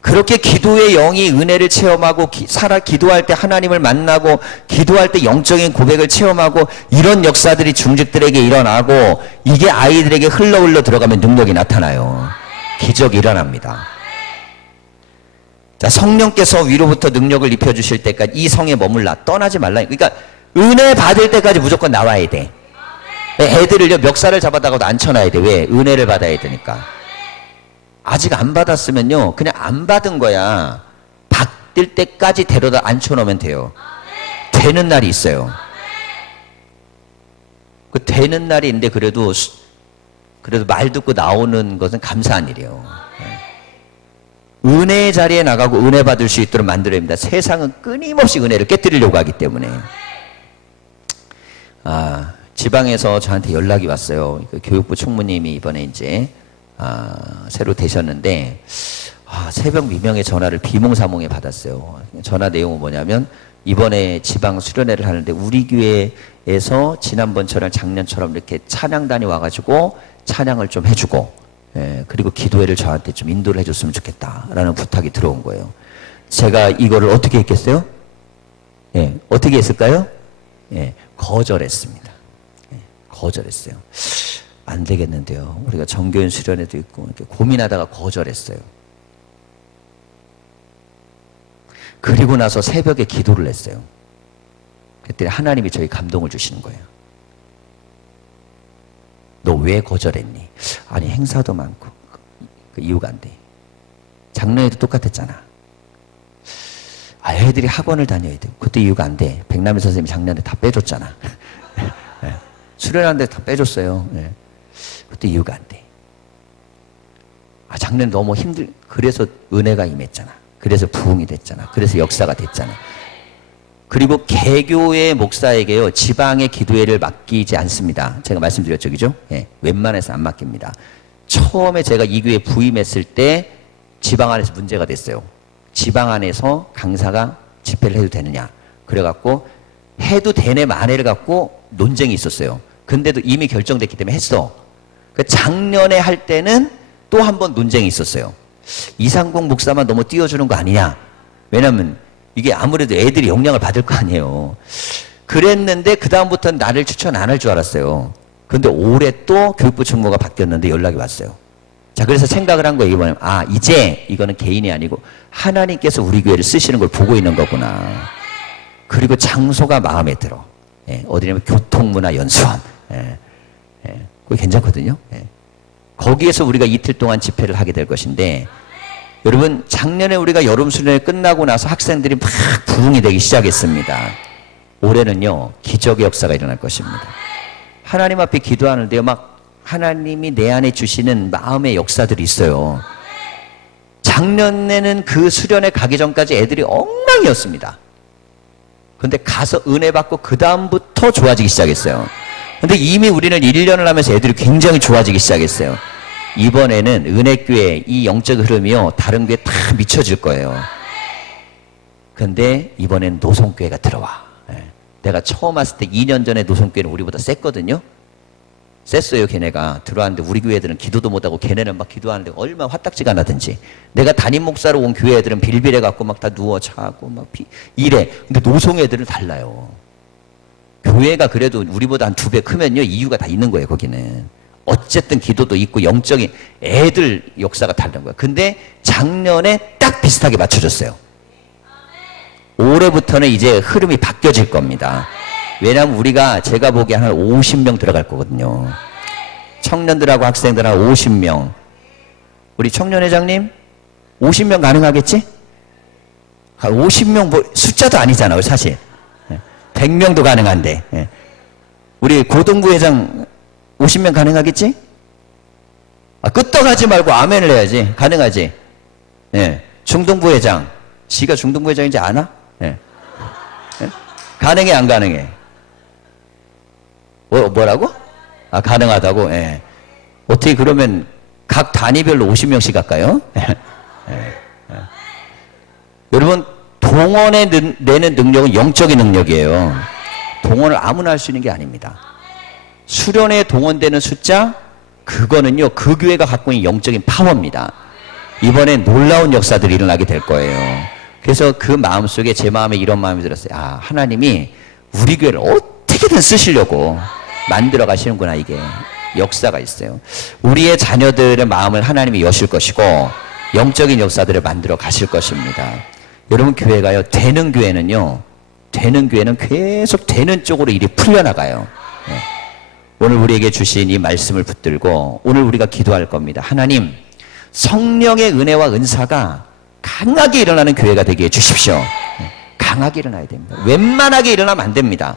그렇게 기도의 영이 은혜를 체험하고 기도할 때 하나님을 만나고 기도할 때 영적인 고백을 체험하고 이런 역사들이 중직들에게 일어나고 이게 아이들에게 흘러 들어가면 능력이 나타나요. 기적이 일어납니다. 자, 성령께서 위로부터 능력을 입혀주실 때까지 이 성에 머물라. 떠나지 말라. 그러니까 은혜 받을 때까지 무조건 나와야 돼. 애들을요, 멱살을 잡아다가도 앉혀놔야 돼. 왜? 은혜를 받아야 되니까. 아직 안 받았으면요, 그냥 안 받은 거야. 받을 때까지 데려다 앉혀놓으면 돼요. 되는 날이 있어요. 그 되는 날이 있는데 그래도 말 듣고 나오는 것은 감사한 일이에요. 은혜의 자리에 나가고 은혜 받을 수 있도록 만들어야 합니다. 세상은 끊임없이 은혜를 깨뜨리려고 하기 때문에. 지방에서 저한테 연락이 왔어요. 그 교육부 총무님이 이번에 이제 새로 되셨는데, 새벽 미명의 전화를 비몽사몽에 받았어요. 전화 내용은 뭐냐면, 이번에 지방 수련회를 하는데 우리 교회에서 지난번처럼 작년처럼 이렇게 찬양단이 와가지고 찬양을 좀 해주고, 예, 그리고 기도회를 저한테 좀 인도를 해줬으면 좋겠다라는 부탁이 들어온 거예요. 제가 이거를 어떻게 했겠어요? 예, 어떻게 했을까요? 예, 거절했습니다. 예, 거절했어요. 안 되겠는데요. 우리가 정교인 수련회도 있고 이렇게 고민하다가 거절했어요. 그리고 나서 새벽에 기도를 했어요. 그때 하나님이 저희 감동을 주시는 거예요. 너 왜 거절했니? 아니, 행사도 많고 그 이유가 안 돼. 작년에도 똑같았잖아. 애들이 학원을 다녀야 돼. 그것도 이유가 안 돼. 백남일 선생님이 작년에 다 빼줬잖아. 네. 수련하는데 다 빼줬어요. 네. 그것도 이유가 안 돼. 작년에 너무 그래서 은혜가 임했잖아. 그래서 부흥이 됐잖아. 그래서 역사가 됐잖아. 그리고 개교의 목사에게요, 지방의 기도회를 맡기지 않습니다. 제가 말씀드렸죠, 그죠? 예, 웬만해서 안 맡깁니다. 처음에 제가 이 교회에 부임했을 때 지방 안에서 문제가 됐어요. 지방 안에서 강사가 집회를 해도 되느냐. 그래갖고 해도 되네 마네를 갖고 논쟁이 있었어요. 근데도 이미 결정됐기 때문에 했어. 작년에 할 때는 또 한 번 논쟁이 있었어요. 이상공 목사만 너무 띄워주는 거 아니냐. 왜냐면 이게 아무래도 애들이 영향을 받을 거 아니에요. 그랬는데 그 다음부터는 나를 추천 안 할 줄 알았어요. 근데 올해 또 교육부 총무가 바뀌었는데 연락이 왔어요. 자, 그래서 생각을 한 거예요. 이번에 이제 이거는 개인이 아니고 하나님께서 우리 교회를 쓰시는 걸 보고 있는 거구나. 그리고 장소가 마음에 들어. 예, 어디냐면 교통문화연수원. 예, 예, 그거 괜찮거든요. 예. 거기에서 우리가 이틀 동안 집회를 하게 될 것인데, 여러분, 작년에 우리가 여름 수련회 끝나고 나서 학생들이 막 부흥이 되기 시작했습니다. 올해는요, 기적의 역사가 일어날 것입니다. 하나님 앞에 기도하는데요, 막 하나님이 내 안에 주시는 마음의 역사들이 있어요. 작년에는 그 수련회 가기 전까지 애들이 엉망이었습니다. 근데 가서 은혜 받고 그 다음부터 좋아지기 시작했어요. 근데 이미 우리는 1년을 하면서 애들이 굉장히 좋아지기 시작했어요. 이번에는 은혜교회 이 영적 흐름이요, 다른 교회 다 미쳐질 거예요. 근데 이번엔 노송교회가 들어와. 내가 처음 왔을 때 2년 전에 노송교회는 우리보다 셌거든요. 셌어요. 걔네가 들어왔는데 우리 교회 애들은 기도도 못하고 걔네는 막 기도하는데 얼마나 화딱지가 나든지. 내가 담임 목사로 온 교회 애들은 빌빌해 갖고 막 다 누워 자고 막 이래. 근데 노송 애들은 달라요. 교회가 그래도 우리보다 한 2배 크면요, 이유가 다 있는 거예요. 거기는 어쨌든 기도도 있고 영적인 애들 역사가 다른 거예요. 근데 작년에 딱 비슷하게 맞춰졌어요. 올해부터는 이제 흐름이 바뀌어질 겁니다. 왜냐하면 우리가 제가 보기에 한 50명 들어갈 거거든요. 청년들하고 학생들하고 50명. 우리 청년회장님 50명 가능하겠지? 50명 뭐 숫자도 아니잖아요, 사실. 100명도 가능한데. 우리 고등부 회장 50명 가능하겠지? 끄떡하지 말고 아멘을 해야지. 가능하지? 중등부 회장. 지가 중등부 회장인지 아나? 가능해, 안 가능해? 뭐라고? 가능하다고? 어떻게 그러면 각 단위별로 50명씩 할까요? 여러분, 동원에 내는 능력은 영적인 능력이에요. 동원을 아무나 할 수 있는 게 아닙니다. 수련회에 동원되는 숫자, 그거는요, 그 교회가 갖고 있는 영적인 파워입니다. 이번에 놀라운 역사들이 일어나게 될 거예요. 그래서 그 마음속에 제 마음에 이런 마음이 들었어요. 하나님이 우리 교회를 어떻게든 쓰시려고 만들어 가시는구나. 이게 역사가 있어요. 우리의 자녀들의 마음을 하나님이 여실 것이고 영적인 역사들을 만들어 가실 것입니다. 여러분, 교회가요, 되는 교회는 계속 되는 쪽으로 일이 풀려나가요. 오늘 우리에게 주신 이 말씀을 붙들고 오늘 우리가 기도할 겁니다. 하나님, 성령의 은혜와 은사가 강하게 일어나는 교회가 되게 해주십시오. 강하게 일어나야 됩니다. 웬만하게 일어나면 안 됩니다.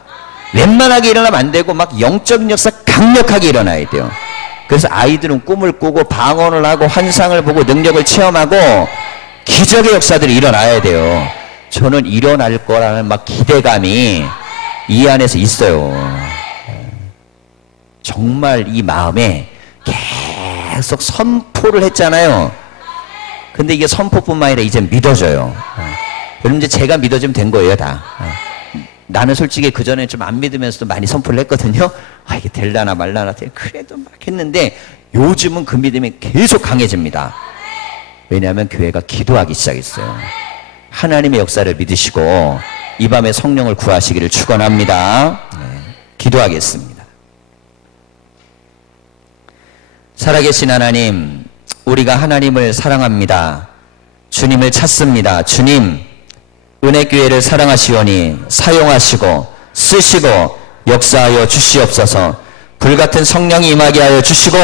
웬만하게 일어나면 안 되고 막 영적인 역사 강력하게 일어나야 돼요. 그래서 아이들은 꿈을 꾸고 방언을 하고 환상을 보고 능력을 체험하고 기적의 역사들이 일어나야 돼요. 저는 일어날 거라는 막 기대감이 이 안에서 있어요. 정말 이 마음에 계속 선포를 했잖아요. 근데 이게 선포뿐만 아니라 이제 믿어져요. 여러분, 이제 제가 믿어지면 된 거예요, 다. 나는 솔직히 그전에 좀 안 믿으면서도 많이 선포를 했거든요. 이게 될라나 말라나 그래도 막 했는데 요즘은 그 믿음이 계속 강해집니다. 왜냐하면 교회가 기도하기 시작했어요. 하나님의 역사를 믿으시고 이 밤에 성령을 구하시기를 축원합니다. 기도하겠습니다. 살아계신 하나님, 우리가 하나님을 사랑합니다. 주님을 찾습니다. 주님, 은혜교회를 사랑하시오니 사용하시고 쓰시고 역사하여 주시옵소서. 불같은 성령이 임하게 하여 주시고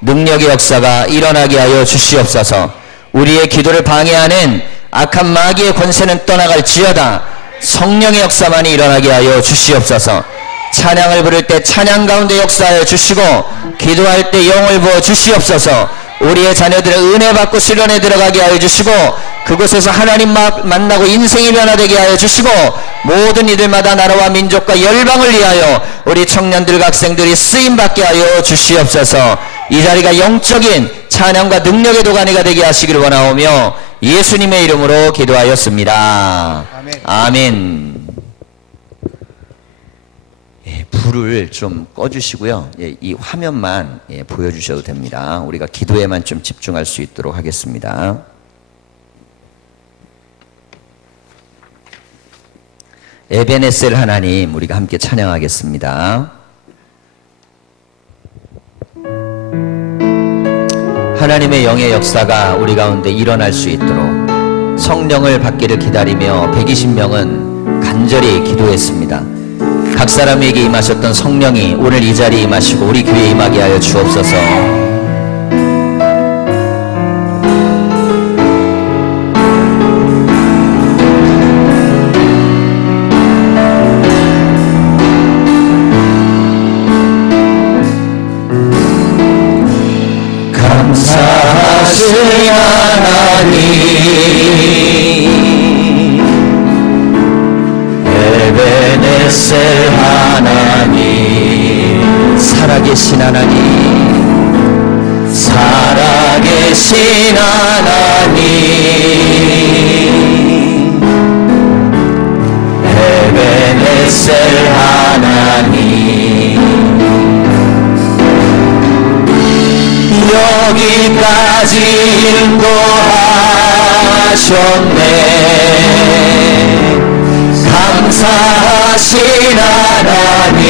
능력의 역사가 일어나게 하여 주시옵소서. 우리의 기도를 방해하는 악한 마귀의 권세는 떠나갈지어다. 성령의 역사만이 일어나게 하여 주시옵소서. 찬양을 부를 때 찬양 가운데 역사하여 주시고 기도할 때 영을 부어 주시옵소서. 우리의 자녀들의 은혜 받고 수련에 들어가게 하여 주시고 그곳에서 하나님 만나고 인생이 변화되게 하여 주시고 모든 이들마다 나라와 민족과 열방을 위하여 우리 청년들과 학생들이 쓰임받게 하여 주시옵소서. 이 자리가 영적인 찬양과 능력의 도가니가 되게 하시기를 원하오며 예수님의 이름으로 기도하였습니다. 아멘. 아멘. 불을 좀 꺼주시고요. 이 화면만 보여주셔도 됩니다. 우리가 기도에만 좀 집중할 수 있도록 하겠습니다. 에베네셀 하나님, 우리가 함께 찬양하겠습니다. 하나님의 영의 역사가 우리 가운데 일어날 수 있도록 성령을 받기를 기다리며 120명은 간절히 기도했습니다. 각 사람에게 임하셨던 성령이 오늘 이 자리에 임하시고 우리 교회에 임하게 하여 주옵소서. 감사하신 하나님, 살아계신 하나님, 살아계신 하나님, 에베네셀 하나님, 여기까지 인도하셨네. 감사하신 하나님,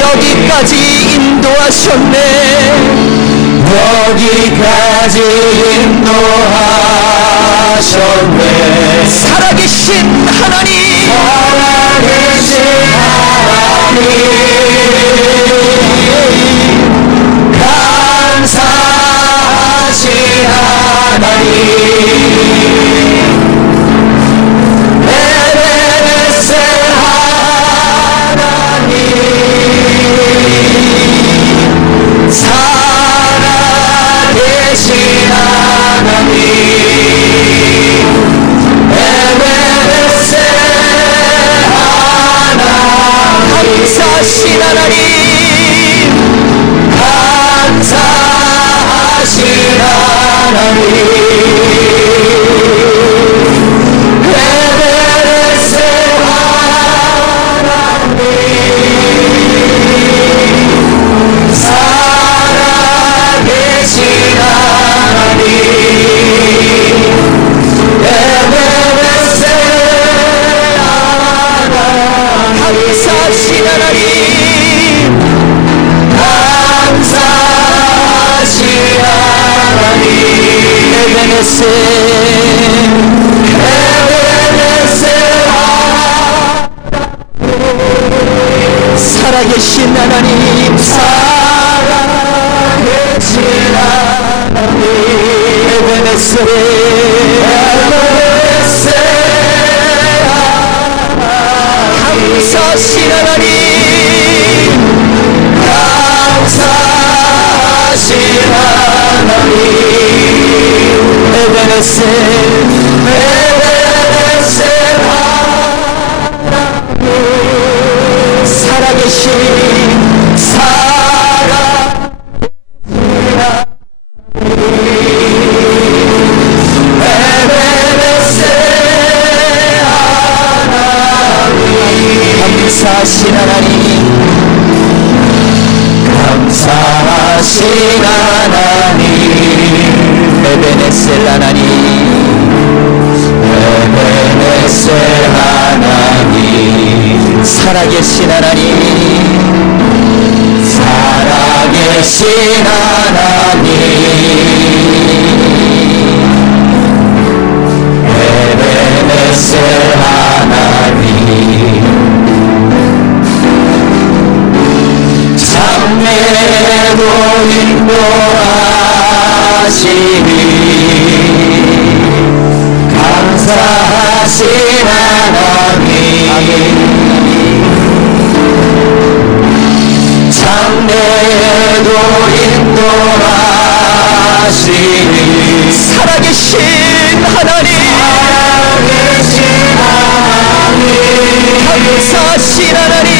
여기까지 인도하셨네. 여기까지 인도하셨네. 살아계신 하나님, 살아계신 하나님, 감사하신 하나님, 에베네셀 하나님, 살아계신 하나님, 에베네셀 하나님, 감사하신 하나님, 감사하신 하나님, 에베네셀 하나님, 살아계신 하나님, 에베네셀 하나님, 감사하신 하나님, 감사하신 하나님, 에베네셀, 에베네셀 하나님, 살아계신 하나님, 살아계신 하나님, 에베네셀, 에베네셀 하나님, 감사하신 하나님, 감사하신 하나님, 에베네셀, 에베네셀 하나님, 살아계신, 에베네셀 하나님, 감사하신 하나님, 감사하신 하나님, 에베네셀 하나님, 에베네셀 하나님, 살아계신 하나님, 살아계신 하나님, 에베네셀 하나님, 장래도 인도하시니 감사하신 하나님, 장래도 인도하시니 살아계신 하나님, 살아계신 하나님, 감사하신 하나님,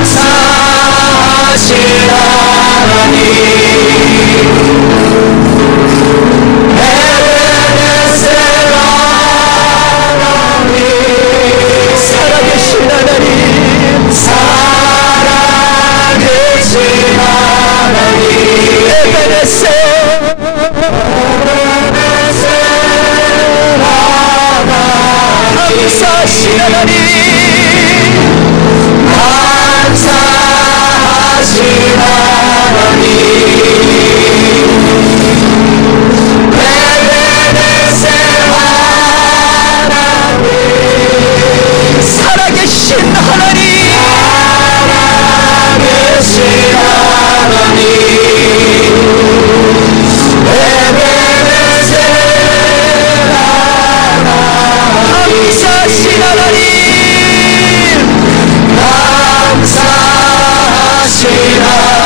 감사하신 하나님, 에베네셀 하나님, 살아계신 하나님, 살아계신 하나님, 에베네셀, 에베네셀 하나님, 감사하신 하나님, 감사하신 하나님, 에베네셀 하나님, 살아계신 하나님, 살아계신 하나님, 에베네셀 하나님, 감사하신 하나님, 감사하신 하나님,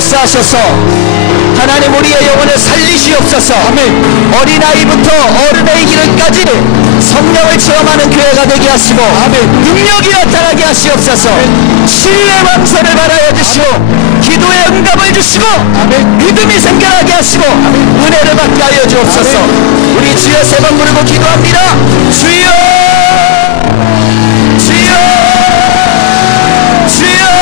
역사하셔서 하나님 우리의 영혼을 살리시옵소서. 아멘. 어린아이부터 어른의 이르기까지 성령을 체험하는 교회가 되게 하시고 아멘. 능력이 나타나게 하시옵소서. 신뢰 왕선을 발하여 주시고 기도의 응답을 주시고 아멘. 믿음이 생겨나게 하시고 은혜를 받게 하여 주옵소서. 우리 주여 세 번 부르고 기도합니다. 주여 주여 주여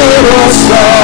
함께로서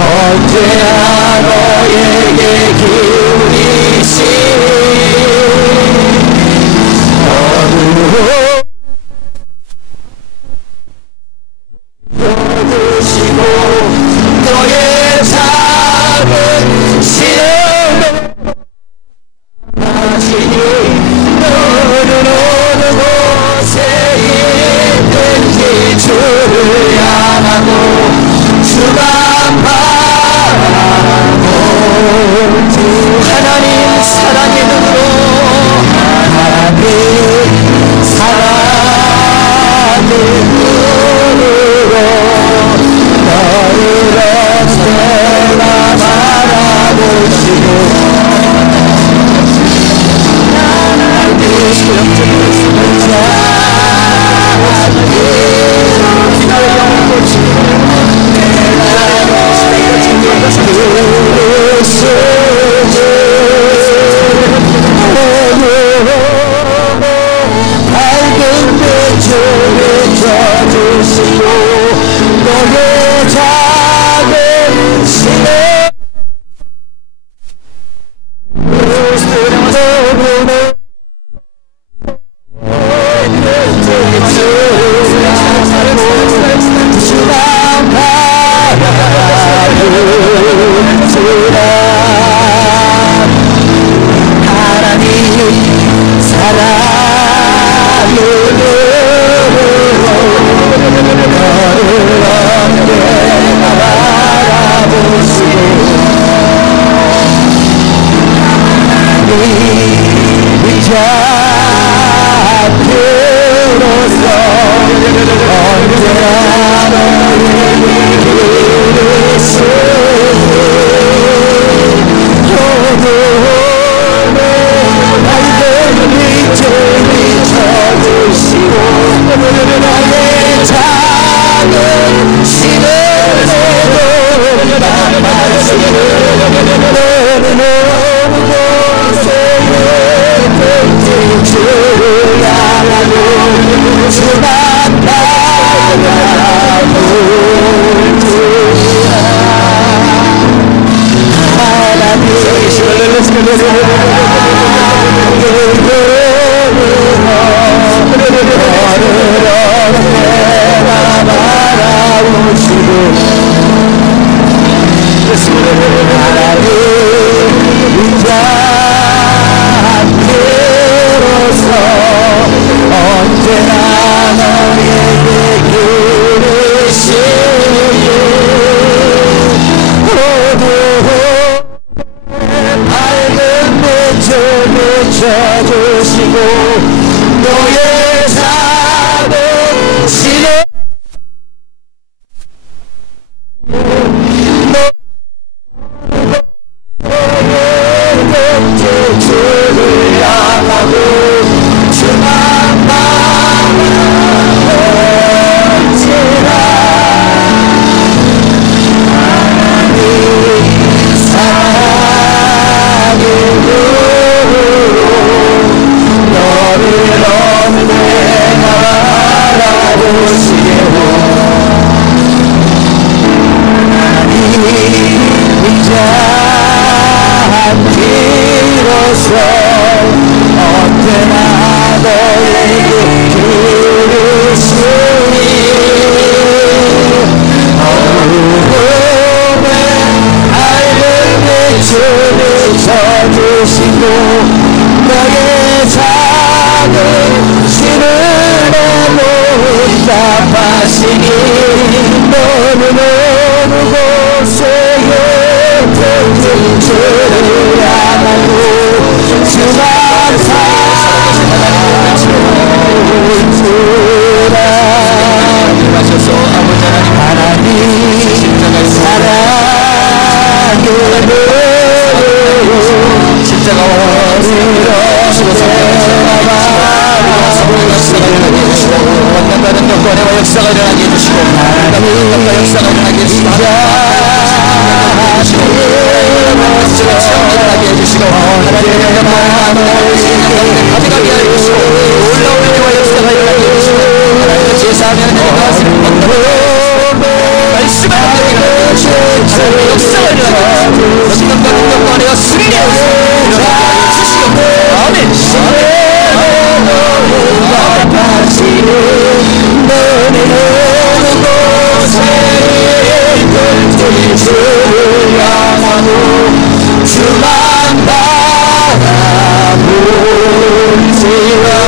언제나 너에게 기울이시니 어두우시고 너의 작은 시련을 마시니 너는 어느 곳에 있든지 주를 향하고 주만 바라보지 하나님 사랑의 눈으로 하나님 사랑의 눈으로 너를 언제나 바라보시고 하나님 소용돌이를 기도의 영을 고치고 밝은 빛을 비춰주시고 너의 작은 신을 주시고 너의 작은 신을 너의 주를 향하고 주만 바라보지라 하나님 사랑의 너를 언제나 바라보시고 하나님 인자 함께로서 언제나 너에게 기울이시니 어둠에 밝은 빛을 비춰주시고 너의 작은 신을 응답하시니 너는 어느 곳에 있든지 주를 향하고 주만 사랑하시라 하나님 사랑의 십자가와 만난다는 것과 내가 역사가 일어나게 해주시고 만난다는 역사가 일어나게 해주시고 하나님 체험이 일어나게 해주시고 주시고 하나님의 영광을 가져가게 하여 주시고 놀라운 은혜와 역사가 일어나게 해주시고 하나님의 제사하며 하나님과 하시는 말씀을 하나님의 역사가 일어나게 해주시고 영광과 능력과 은혜가 승리하여 주시고 아멘. 너는 어느 곳에 있든지 주를 향하고 주만 바라볼지라